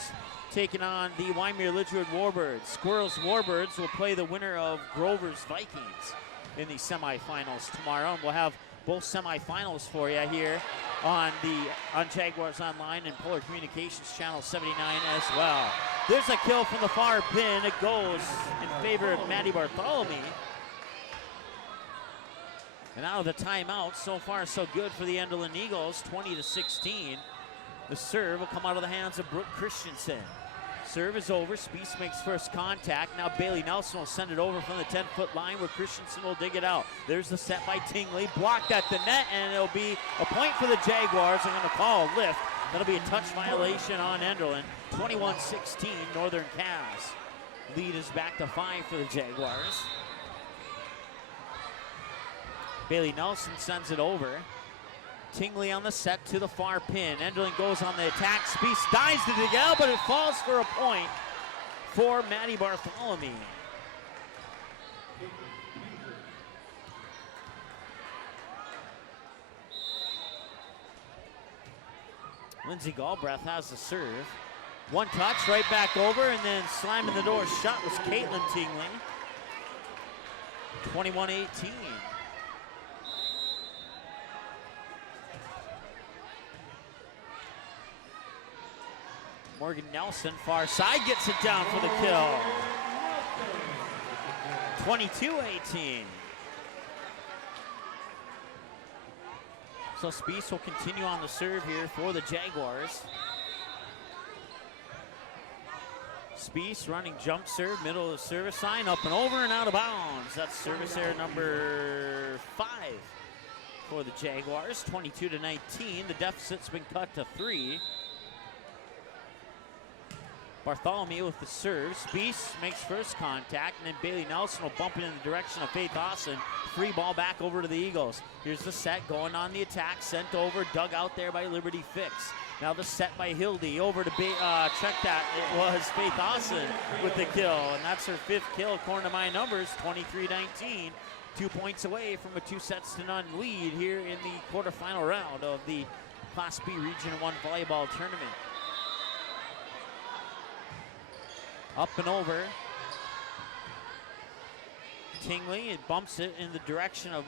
taking on the Wyoming Lidgewood Warbirds. Squirrels Warbirds will play the winner of Grovers Vikings in the semifinals tomorrow, and we'll have both semifinals for you here on Jaguars Online and Polar Communications Channel 79 as well. There's a kill from the far pin. It goes in favor of Maddie Bartholomew. And out of the timeout, so far so good for the Enderlin Eagles, 20-16. The serve will come out of the hands of Brooke Christensen. Serve is over, Spies makes first contact. Now Bailey Nelson will send it over from the 10-foot line where Christensen will dig it out. There's the set by Tingley, blocked at the net, and it'll be a point for the Jaguars. I'm gonna call a lift. That'll be a touch violation on Enderlin. 21-16, Northern Cass. Lead is back to 5 for the Jaguars. Bailey Nelson sends it over. Tingley on the set to the far pin. Enderlin goes on the attack. Spieth dives to dig out, but it falls for a point for Maddie Bartholomew. Lindsay Galbraith has the serve. One touch, right back over, and then slamming the door shut was Caitlin Tingley. 21-18. Morgan Nelson, far side, gets it down for the kill. 22-18. So Spieth will continue on the serve here for the Jaguars. Spieth running jump serve, middle of the service line, up and over and out of bounds. That's service error number 5 for the Jaguars. 22-19. The deficit's been cut to 3. Bartholomew with the serve. Spieth makes first contact, and then Bailey Nelson will bump it in the direction of Faith Austin. Free ball back over to the Eagles. Here's the set going on the attack, sent over, dug out there by Liberty Fix. Now the set by Hildy over to check that. It was Faith Austin with the kill, and that's her 5th kill according to my numbers. 23-19, 2 points away from a 2-0 lead here in the quarterfinal round of the Class B Region 1 volleyball tournament. Up and over. Tingley, it bumps it in the direction of,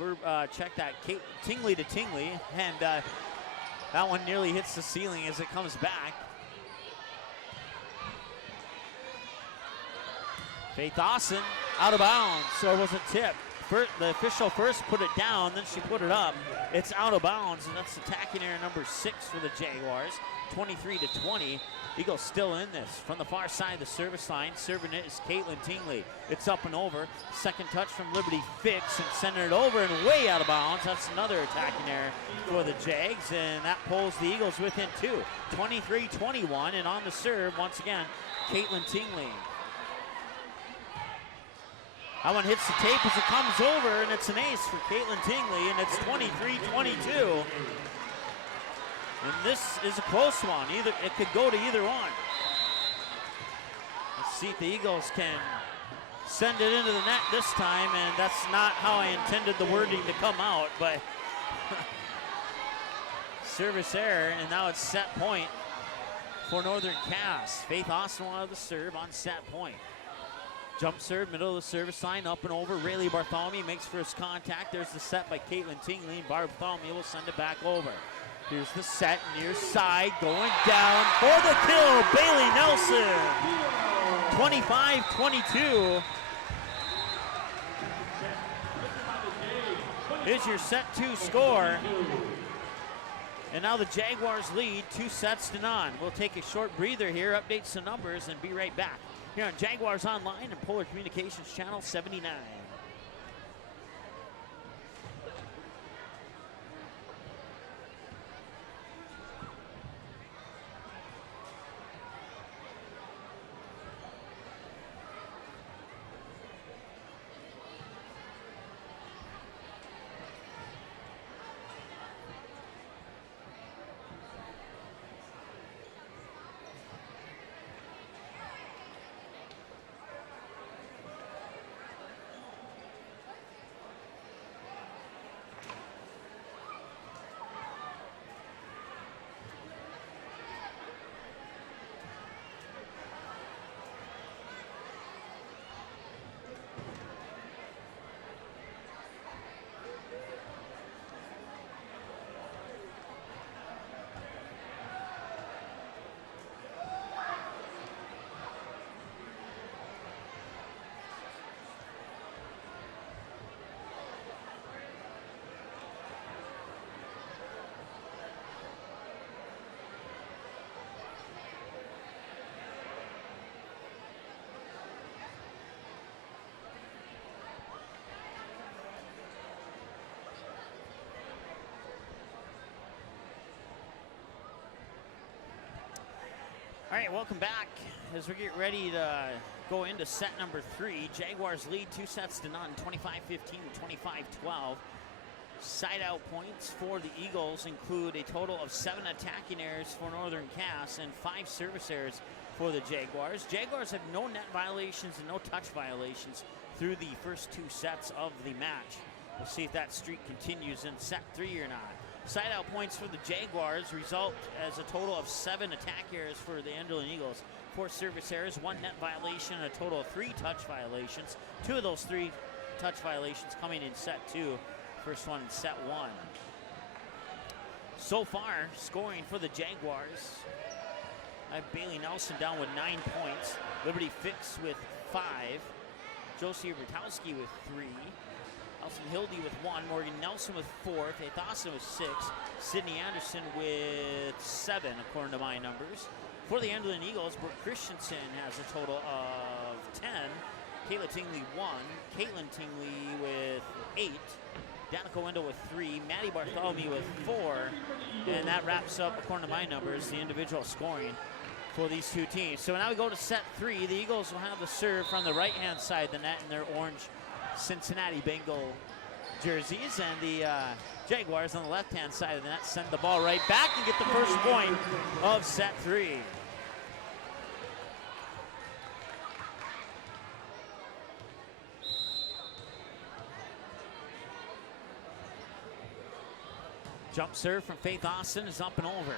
Tingley to Tingley, and that one nearly hits the ceiling as it comes back. Faith Austin out of bounds, so it was a tip. The official first put it down, then she put it up. It's out of bounds, and that's attacking error number 6 for the Jaguars. 23-20. Eagles still in this. From the far side of the service line, serving it is Caitlin Tingley. It's up and over. Second touch from Liberty Fix, and sending it over and way out of bounds. That's another attacking error for the Jags, and that pulls the Eagles within 2. 23-21, and on the serve, once again, Caitlin Tingley. That one hits the tape as it comes over, and it's an ace for Caitlin Tingley, and it's 23-22. And this is a close one. It could go to either one. Let's see if the Eagles can send it into the net this time, and that's not how I intended the wording to come out, but service error, and now it's set point for Northern Cass. Faith Austin wanted the serve on set point. Jump serve, middle of the service line, up and over. Rayleigh Bartholomew makes first contact. There's the set by Caitlin Tingley, and Bartholomew will send it back over. Here's the set, near side, going down for the kill, Bailey Nelson. 25-22. Here's your set 2 score. And now the Jaguars lead 2-0. We'll take a short breather here, update some numbers, and be right back here on Jaguars Online and Polar Communications Channel 79. All right, welcome back as we get ready to go into set number 3. Jaguars lead 2-0, 25-15, 25-12. Side-out points for the Eagles include a total of 7 attacking errors for Northern Cass and 5 service errors for the Jaguars. Jaguars have no net violations and no touch violations through the first 2 sets of the match. We'll see if that streak continues in set 3 or not. Side-out points for the Jaguars result as a total of 7 attack errors for the Enderlin Eagles, 4 service errors, 1 net violation, and a total of 3 touch violations. 2 of those 3 touch violations coming in set 2. First one in set 1. So far, scoring for the Jaguars, I have Bailey Nelson down with 9 points. Liberty Fix with 5. Josie Bertowski with 3. Elson Hildy with 1. Morgan Nelson with 4. Faith Austin with 6. Sydney Anderson with 7, according to my numbers. For the Enderlin Eagles, Brooke Christensen has a total of 10. Kayla Tingley 1. Caitlin Tingley with 8. Danica Wendell with 3, Maddie Bartholomew with 4, and that wraps up, according to my numbers, the individual scoring for these 2 teams. So now we go to set 3. The Eagles will have the serve from the right-hand side of the net in their orange Cincinnati Bengal jerseys, and the Jaguars on the left-hand side of the net send the ball right back and get the first point of set 3. Jump serve from Faith Austin is up and over.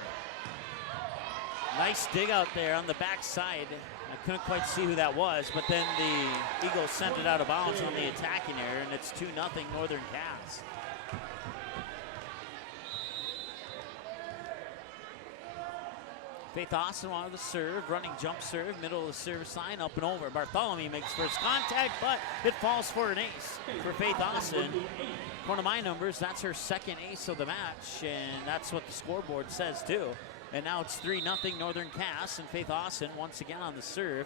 Nice dig out there on the backside. I couldn't quite see who that was, but then the Eagles sent it out of bounds on the attacking error, and it's 2-0 Northern Cass. Faith Austin wanted the serve, running jump serve, middle of the service line, up and over. Bartholomew makes first contact, but it falls for an ace for Faith Austin. One of my numbers, that's her 2nd ace of the match, and that's what the scoreboard says too. And now it's 3-0 Northern Cass, and Faith Austin once again on the serve.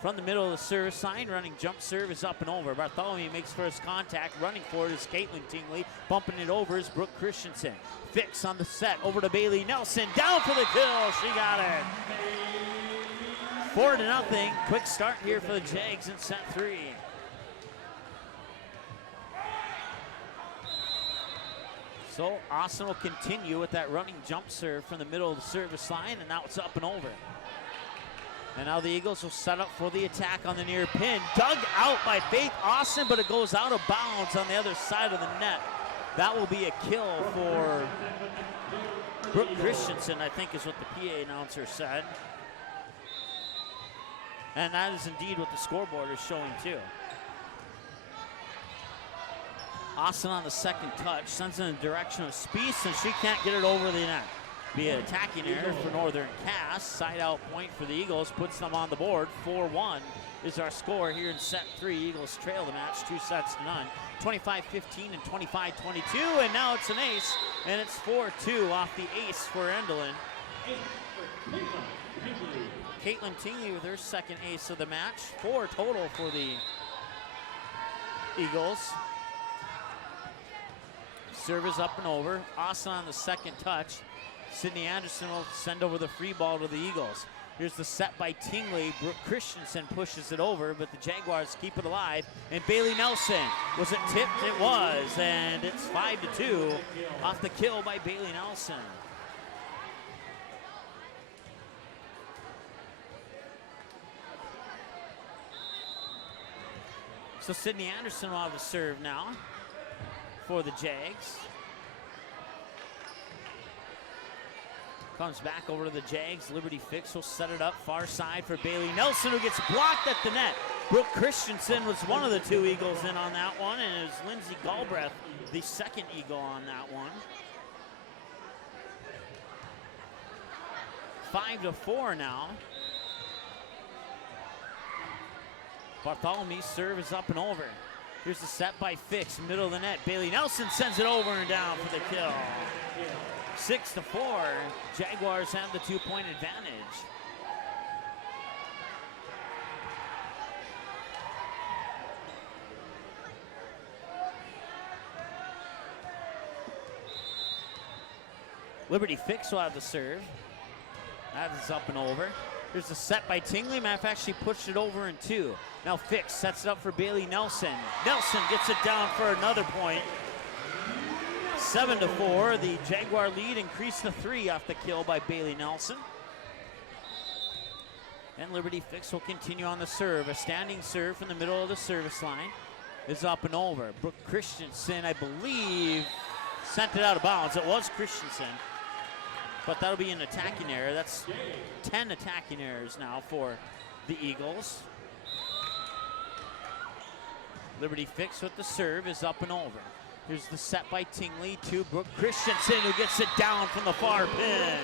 From the middle of the service line, running jump serve is up and over. Bartholomew makes first contact. Running for it is Caitlin Tingley. Bumping it over is Brooke Christensen. Fix on the set, over to Bailey Nelson. Down for the kill, she got it. 4-0, quick start here for the Jags in set 3. So Austin will continue with that running jump serve from the middle of the service line, and now it's up and over. And now the Eagles will set up for the attack on the near pin. Dug out by Faith Austin, but it goes out of bounds on the other side of the net. That will be a kill for Brooke Christensen, I think is what the PA announcer said. And that is indeed what the scoreboard is showing too. Austin on the second touch, sends it in the direction of Spieth, and she can't get it over the net. Be an attacking error for Northern Cass. Side out point for the Eagles, puts them on the board. 4-1 is our score here in set 3. Eagles trail the match 2-0. 25-15 and 25-22, and now it's an ace, and it's 4-2 off the ace for Enderlin. Caitlin Tingley with her 2nd ace of the match. 4 total for the Eagles. Serve is up and over. Austin on the second touch. Sydney Anderson will send over the free ball to the Eagles. Here's the set by Tingley. Brooke Christensen pushes it over, but the Jaguars keep it alive. And Bailey Nelson, was it tipped? It was, and it's 5-2 off the kill by Bailey Nelson. So Sydney Anderson will have the serve now for the Jags. Comes back over to the Jags. Liberty Fix will set it up far side for Bailey Nelson, who gets blocked at the net. Brooke Christensen was one of the 2 Eagles in on that one, and it was Lindsay Galbraith, the 2nd Eagle on that one. 5-4 now. Bartholomew's serve is up and over. Here's the set by Fix, middle of the net. Bailey Nelson sends it over and down for the kill. 6-4, Jaguars have the 2-point advantage. Liberty Fix will have the serve. That is up and over. There's the set by Tingley. Matter of fact, she pushed it over in 2. Now Fix sets it up for Bailey Nelson. Nelson gets it down for another point. 7-4, the Jaguar lead increased to 3 off the kill by Bailey Nelson. And Liberty Fix will continue on the serve. A standing serve from the middle of the service line is up and over. Brooke Christensen, I believe, sent it out of bounds. It was Christensen, but that'll be an attacking error. That's 10 attacking errors now for the Eagles. Liberty Fix with the serve is up and over. Here's the set by Tingley to Brooke Christensen, who gets it down from the far pin.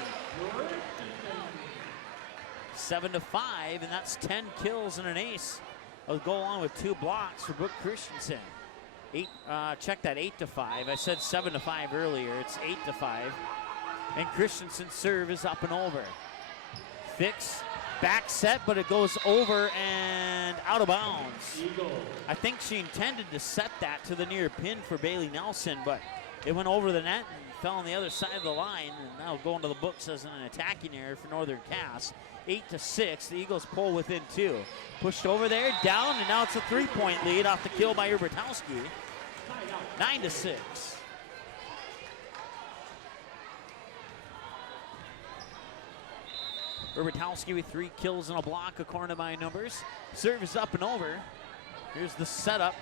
7-5, and that's 10 kills and an ace. I'll go along with 2 blocks for Brooke Christensen. Check that, 8-5. I said 7-5 earlier. It's 8-5. And Christensen's serve is up and over. Fix, back set, but it goes over and out of bounds. I think she intended to set that to the near pin for Bailey Nelson, but it went over the net and fell on the other side of the line, and now going to the books as an attacking error for Northern Cass. 8-6, the Eagles pull within 2. Pushed over there, down, and now it's a 3-point lead off the kill by Ubertowski. 9-6. Ubertowski with 3 kills and a block according to my numbers. Serve is up and over. Here's the setup.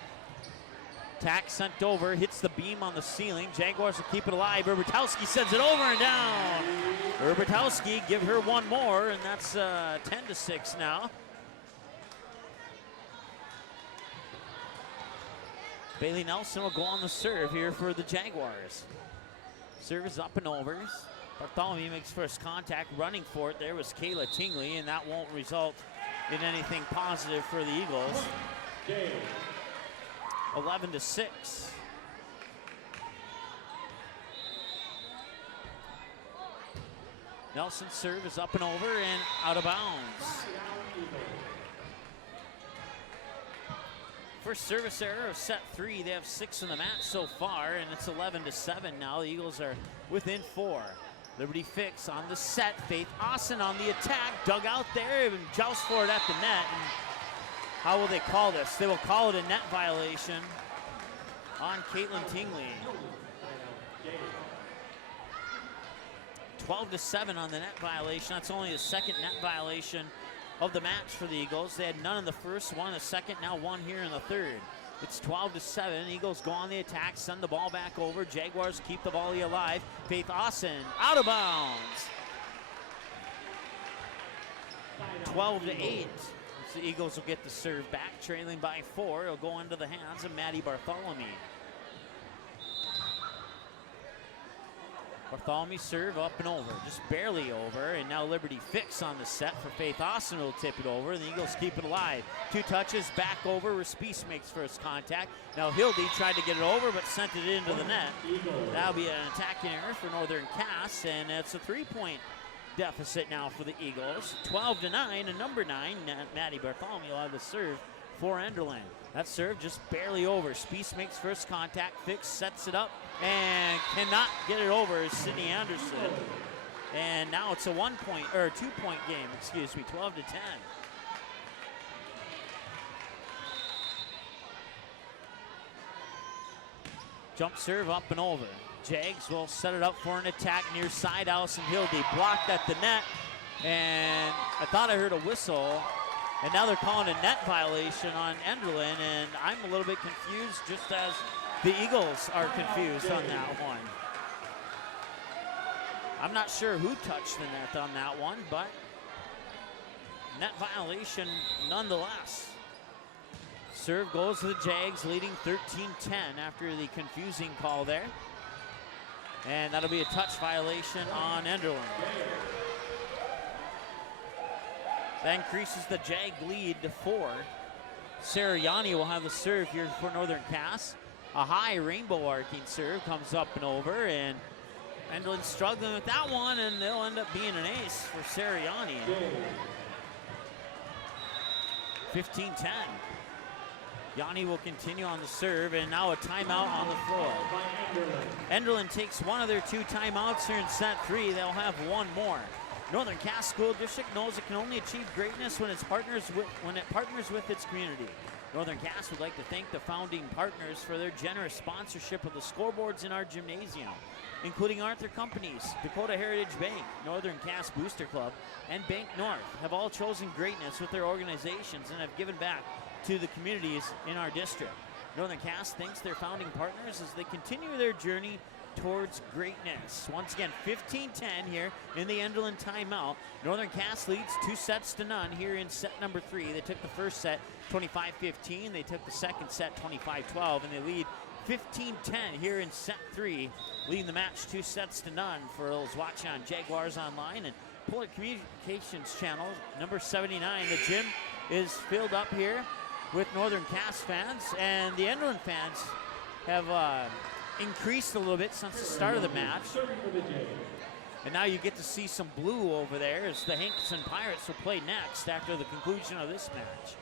Tack sent over, hits the beam on the ceiling. Jaguars will keep it alive. Ubertowski sends it over and down. Ubertowski, give her one more, and that's 10-6 now. Bailey Nelson will go on the serve here for the Jaguars. Serve is up and over. Bartholomew makes first contact, running for it. There was Kayla Tingley, and that won't result in anything positive for the Eagles. 11-6. Nelson's serve is up and over and out of bounds. First service error of set 3. They have 6 in the match so far, and it's 11-7 now. The Eagles are within 4. Liberty Fix on the set. Faith Austin on the attack. Dug out there and joust for it at the net. And how will they call this? They will call it a net violation on Caitlin Tingley. 12-7 on the net violation. That's only the second net violation of the match for the Eagles. They had none in the first, one in the second, now one here in the third. It's 12-7. Eagles go on the attack, send the ball back over. Jaguars keep the volley alive. Faith Austin out of bounds. 12-8. The Eagles will get the serve back, trailing by 4. It'll go into the hands of Maddie Bartholomew. Bartholomew serve up and over, just barely over, and now Liberty Fix on the set for Faith Austin will tip it over, and the Eagles keep it alive. 2 touches, back over, Respice makes first contact. Now Hildy tried to get it over, but sent it into the net. That'll be an attacking error for Northern Cass, and it's a 3-point deficit now for the Eagles. 12-9, and number 9, Maddie Bartholomew will have the serve for Enderlin. That serve just barely over. Spiess makes first contact. Fix sets it up and cannot get it over as Sydney Anderson. And now it's a 2-point game, 12-10. Jump serve up and over. Jags will set it up for an attack near side. Allison Hildy blocked at the net, and I thought I heard a whistle. And now they're calling a net violation on Enderlin, and I'm a little bit confused, just as the Eagles are confused on that one. I'm not sure who touched the net on that one, but net violation nonetheless. Serve goes to the Jags, leading 13-10 after the confusing call there. And that'll be a touch violation on Enderlin. That increases the Jag lead to 4. Sarah Yanni will have the serve here for Northern Cass. A high rainbow arcing serve comes up and over, and Enderlin struggling with that one, and they'll end up being an ace for Sarah Yanni. 15-10. Yanni will continue on the serve, and now a timeout on the floor. Enderlin takes one of their 2 timeouts here in set 3. They'll have one more. Northern Cass School District knows it can only achieve greatness when it partners with its community. Northern Cass would like to thank the founding partners for their generous sponsorship of the scoreboards in our gymnasium, including Arthur Companies, Dakota Heritage Bank, Northern Cass Booster Club, and Bank North have all chosen greatness with their organizations and have given back to the communities in our district. Northern Cass thanks their founding partners as they continue their journey towards greatness. Once again, 15-10 here in the Enderlin timeout. Northern Cass leads 2-0 here in set number 3. They took the first set 25-15. They took the second set 25-12, and they lead 15-10 here in set 3, leading the match 2-0 for those watching on Jaguars Online and Polar Communications Channel number 79. The gym is filled up here with Northern Cass fans, and the Enderlin fans have increased a little bit since the start of the match. And now you get to see some blue over there as the Hankinson Pirates will play next after the conclusion of this match.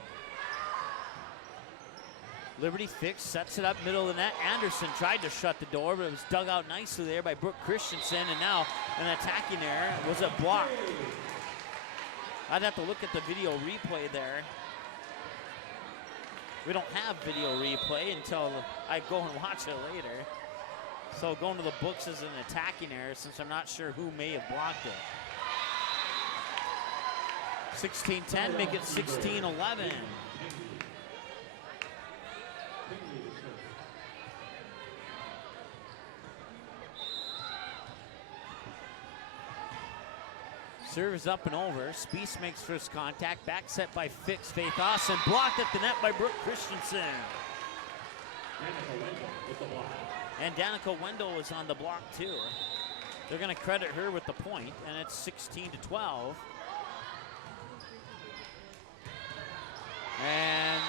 Liberty Fix sets it up middle of the net. Anderson tried to shut the door, but it was dug out nicely there by Brooke Christensen, and now an attacking error. Was it blocked? I'd have to look at the video replay there. We don't have video replay until I go and watch it later. So going to the books as an attacking error since I'm not sure who may have blocked it. 16-10, make it 16-11. Serve is up and over. Spiess makes first contact. Back set by Fix. Faith Austin blocked at the net by Brooke Christensen. And Danica Wendell was on the block too. They're going to credit her with the point, and it's 16-12. And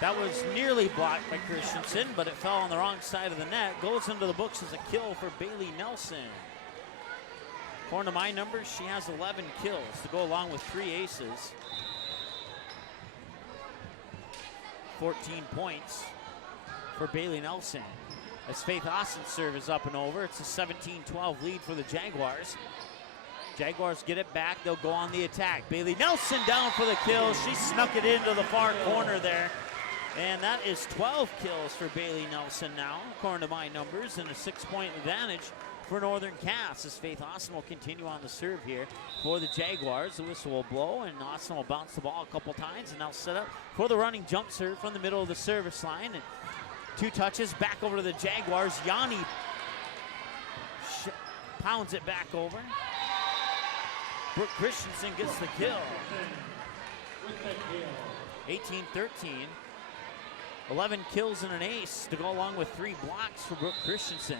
that was nearly blocked by Christensen, but it fell on the wrong side of the net. Goes into the books as a kill for Bailey Nelson. According to my numbers, she has 11 kills to go along with 3 aces. 14 points for Bailey Nelson. As Faith Austin's serve is up and over, it's a 17-12 lead for the Jaguars. Jaguars get it back, they'll go on the attack. Bailey Nelson down for the kill. She snuck it into the far corner there. And that is 12 kills for Bailey Nelson now, according to my numbers, and a 6-point advantage for Northern Cass as Faith Austin will continue on the serve here for the Jaguars. The whistle will blow, and Austin will bounce the ball a couple times, and now set up for the running jump serve from the middle of the service line. And 2 touches back over to the Jaguars. Yanni pounds it back over. Brooke Christensen gets the kill. 18-13. 11 kills and an ace to go along with 3 blocks for Brooke Christensen.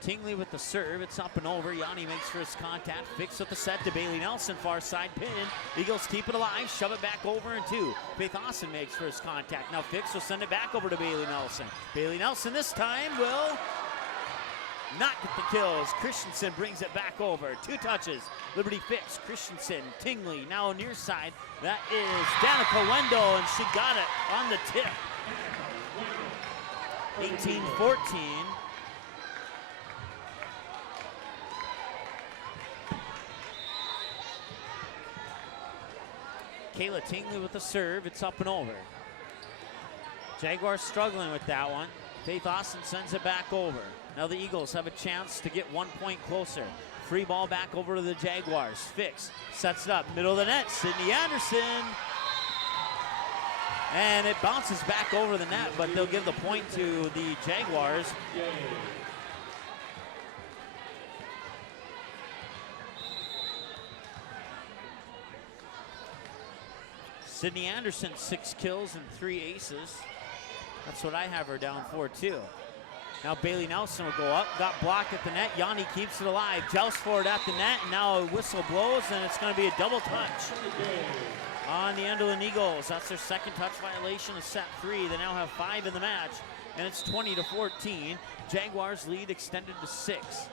Tingley with the serve, it's up and over. Yanni makes first contact, Fix with the set to Bailey Nelson, far side pin. Eagles keep it alive, shove it back over and 2. Faith Austin makes first contact. Now Fix will send it back over to Bailey Nelson. Bailey Nelson this time will not get the kills. Christensen brings it back over. 2 touches. Liberty Fix, Christensen, Tingley, now near side. That is Danica Wendell, and she got it on the tip. 18-14. Kayla Tingley with the serve. It's up and over. Jaguars struggling with that one. Faith Austin sends it back over. Now the Eagles have a chance to get 1 point closer. Free ball back over to the Jaguars. Fix sets it up. Middle of the net. Sydney Anderson. And it bounces back over the net, but they'll give the point to the Jaguars. Sydney Anderson, 6 kills and 3 aces. That's what I have her down for too. Now Bailey Nelson will go up, got blocked at the net. Yanni keeps it alive, jousts for it at the net, and now a whistle blows, and it's going to be a double touch on the Enderlin Eagles. That's their second touch violation of set 3. They now have 5 in the match, and it's 20-14. Jaguars lead extended to 6.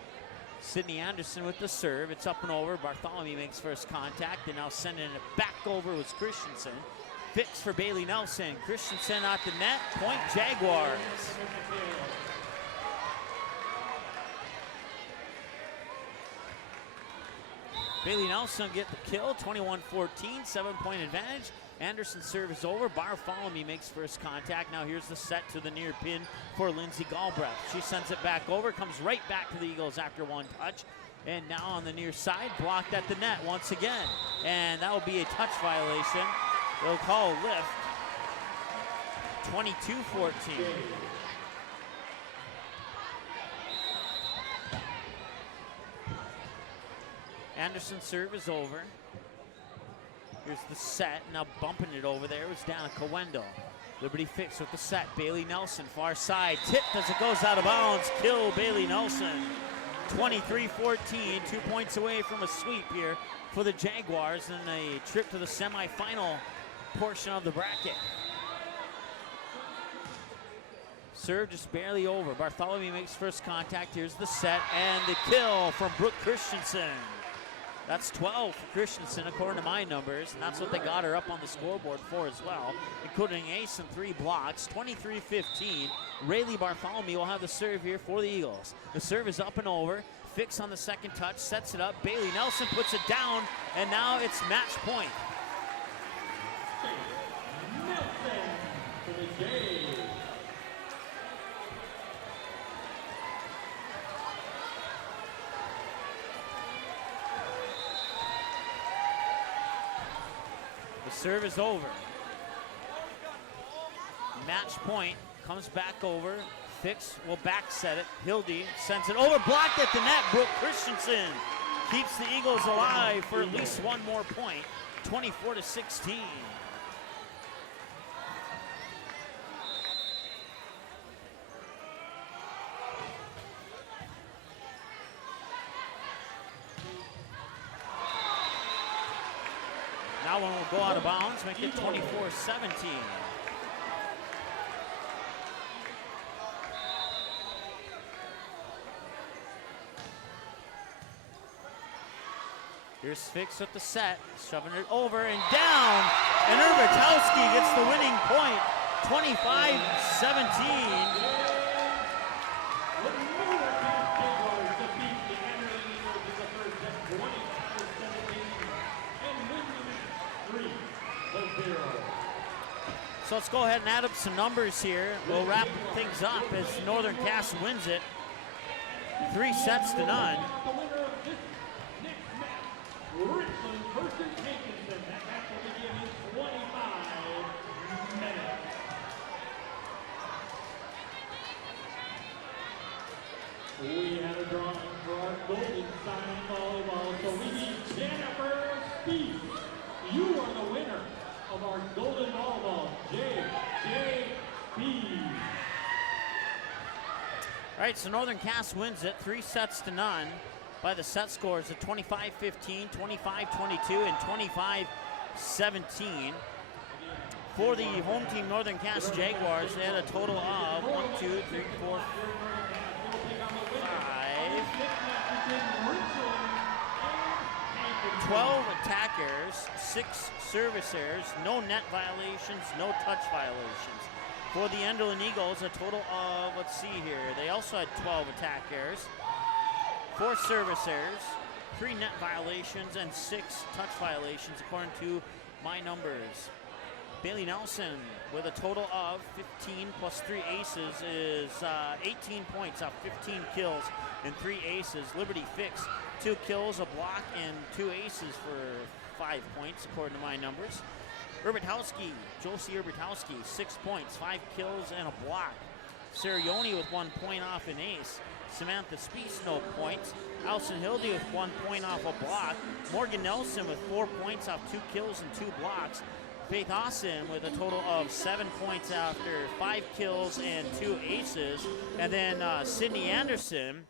Sydney Anderson with the serve. It's up and over. Bartholomew makes first contact, and now sending it back over was Christensen. Fix for Bailey Nelson. Christensen at the net. Point Jaguars. Bailey Nelson get the kill. 21-14. 7-point advantage. Anderson's serve is over. Bartholomew makes first contact. Now here's the set to the near pin for Lindsay Galbraith. She sends it back over, comes right back to the Eagles after one touch. And now on the near side, blocked at the net once again. And that will be a touch violation. They'll call a lift. 22-14. Anderson's serve is over. Here's the set, now bumping it over there. It was Danica Wendell. Liberty Fix with the set. Bailey Nelson, far side. Tipped as it goes out of bounds. Kill Bailey Nelson. 23-14, 2 points away from a sweep here for the Jaguars and a trip to the semifinal portion of the bracket. Serve just barely over. Bartholomew makes first contact. Here's the set and the kill from Brooke Christensen. That's 12 for Christensen according to my numbers, and that's what they got her up on the scoreboard for as well, including an ace and 3 blocks. 23-15. Rayleigh Bartholomew will have the serve here for the Eagles. The serve is up and over. Fix on the second touch, sets it up. Bailey Nelson puts it down, and now it's match point. Nelson for the Jays. The serve is over. Match point, comes back over. Fix will back set it. Hildy sends it over, blocked at the net. Brooke Christensen keeps the Eagles alive for at least one more point. 24-16. That one will go out of bounds, make it 24-17. Here's Fix with the set, shoving it over and down. And Urbatowski gets the winning point, 25-17. So let's go ahead and add up some numbers here. We'll wrap things up as Northern Cass wins it 3-0. The winner of this next match, Richland versus Hankinson. That match will begin in 25 minutes. We had a drawing for our golden sign volleyball, so we need Jennifer Speed. You are the winner of our golden volleyball, JJB. All right, so Northern Cass wins it 3-0 by the set scores of 25-15, 25-22, and 25-17. For the home team Northern Cass Jaguars, they had a total of 1, 2, 3, 4, 5, 12 attackers, 6 servicers, no net violations, no touch violations. For the Enderlin Eagles, a total of, let's see here, they also had 12 attackers, 4 servicers, 3 net violations, and 6 touch violations according to my numbers. Bailey Nelson with a total of 15 plus 3 aces is 18 points off 15 kills and 3 aces. Liberty Fix, 2 kills, a block, and 2 aces for 5 points according to my numbers. Urbatowski, Josie Urbatowski, 6 points, 5 kills, and a block. Sarioni with 1 point off an ace. Samantha Speece, no points. Allison Hildy with 1 point off a block. Morgan Nelson with 4 points off 2 kills and 2 blocks. Faith Austin with a total of 7 points after 5 kills and 2 aces. And then Sydney Anderson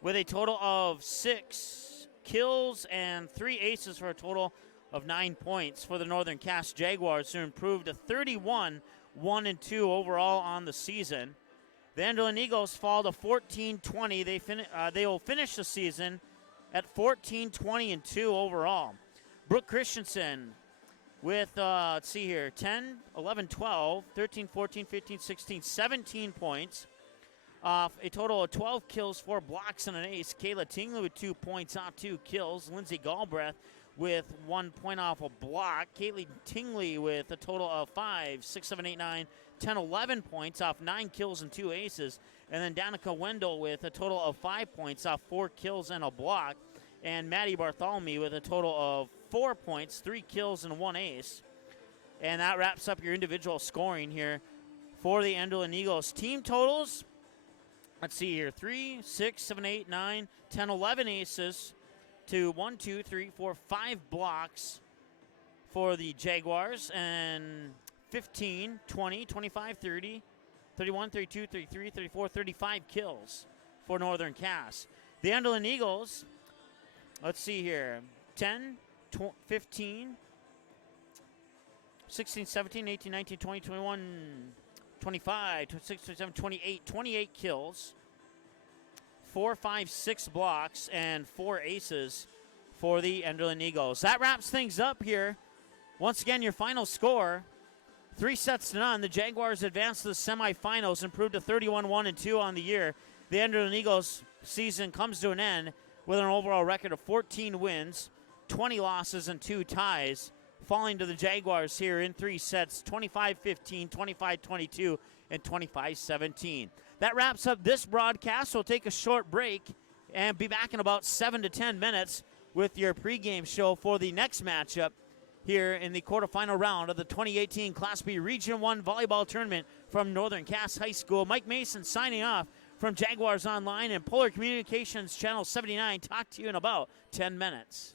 with a total of 6 kills and 3 aces for a total of 9 points for the Northern Cass Jaguars, who improved to 31, 1-2 overall on the season. The Enderlin Eagles fall to 14-20. They will finish the season at 14-20-2 overall. Brooke Christensen with, let's see here, 10, 11, 12, 13, 14, 15, 16, 17 points. A total of 12 kills, 4 blocks, and an ace. Kayla Tingley with 2 points off 2 kills. Lindsay Galbraith with 1 point off a block. Caitlin Tingley with a total of 5, 6, 7, 8, 9, 10, 11 points off 9 kills and 2 aces. And then Danica Wendell with a total of 5 points off 4 kills and a block. And Maddie Bartholomew with a total of 4 points, 3 kills and 1 ace. And that wraps up your individual scoring here for the Enderlin Eagles. Team totals, let's see here, 3, 6, 7, 8, 9, 10, 11 aces to 1, 2, 3, 4, 5 blocks for the Jaguars, and 15, 20, 25, 30, 31, 32, 33, 34, 35 kills for Northern Cass. The Enderlin Eagles, let's see here, 10, 15, 16, 17, 18, 19, 20, 21, 25, 26, 27, 28, 28 kills, 4, 5, 6 blocks, and 4 aces for the Enderlin Eagles. That wraps things up here. Once again, your final score, 3-0. The Jaguars advanced to the semifinals, improved to 31-1-2 on the year. The Enderlin Eagles season comes to an end with an overall record of 14 wins, 20 losses, and 2 ties, falling to the Jaguars here in 3 sets, 25-15, 25-22, and 25-17. That wraps up this broadcast. We'll take a short break and be back in about 7 to 10 minutes with your pregame show for the next matchup here in the quarterfinal round of the 2018 Class B Region 1 Volleyball Tournament from Northern Cass High School. Mike Mason signing off from Jaguars Online and Polar Communications Channel 79. Talk to you in about 10 minutes.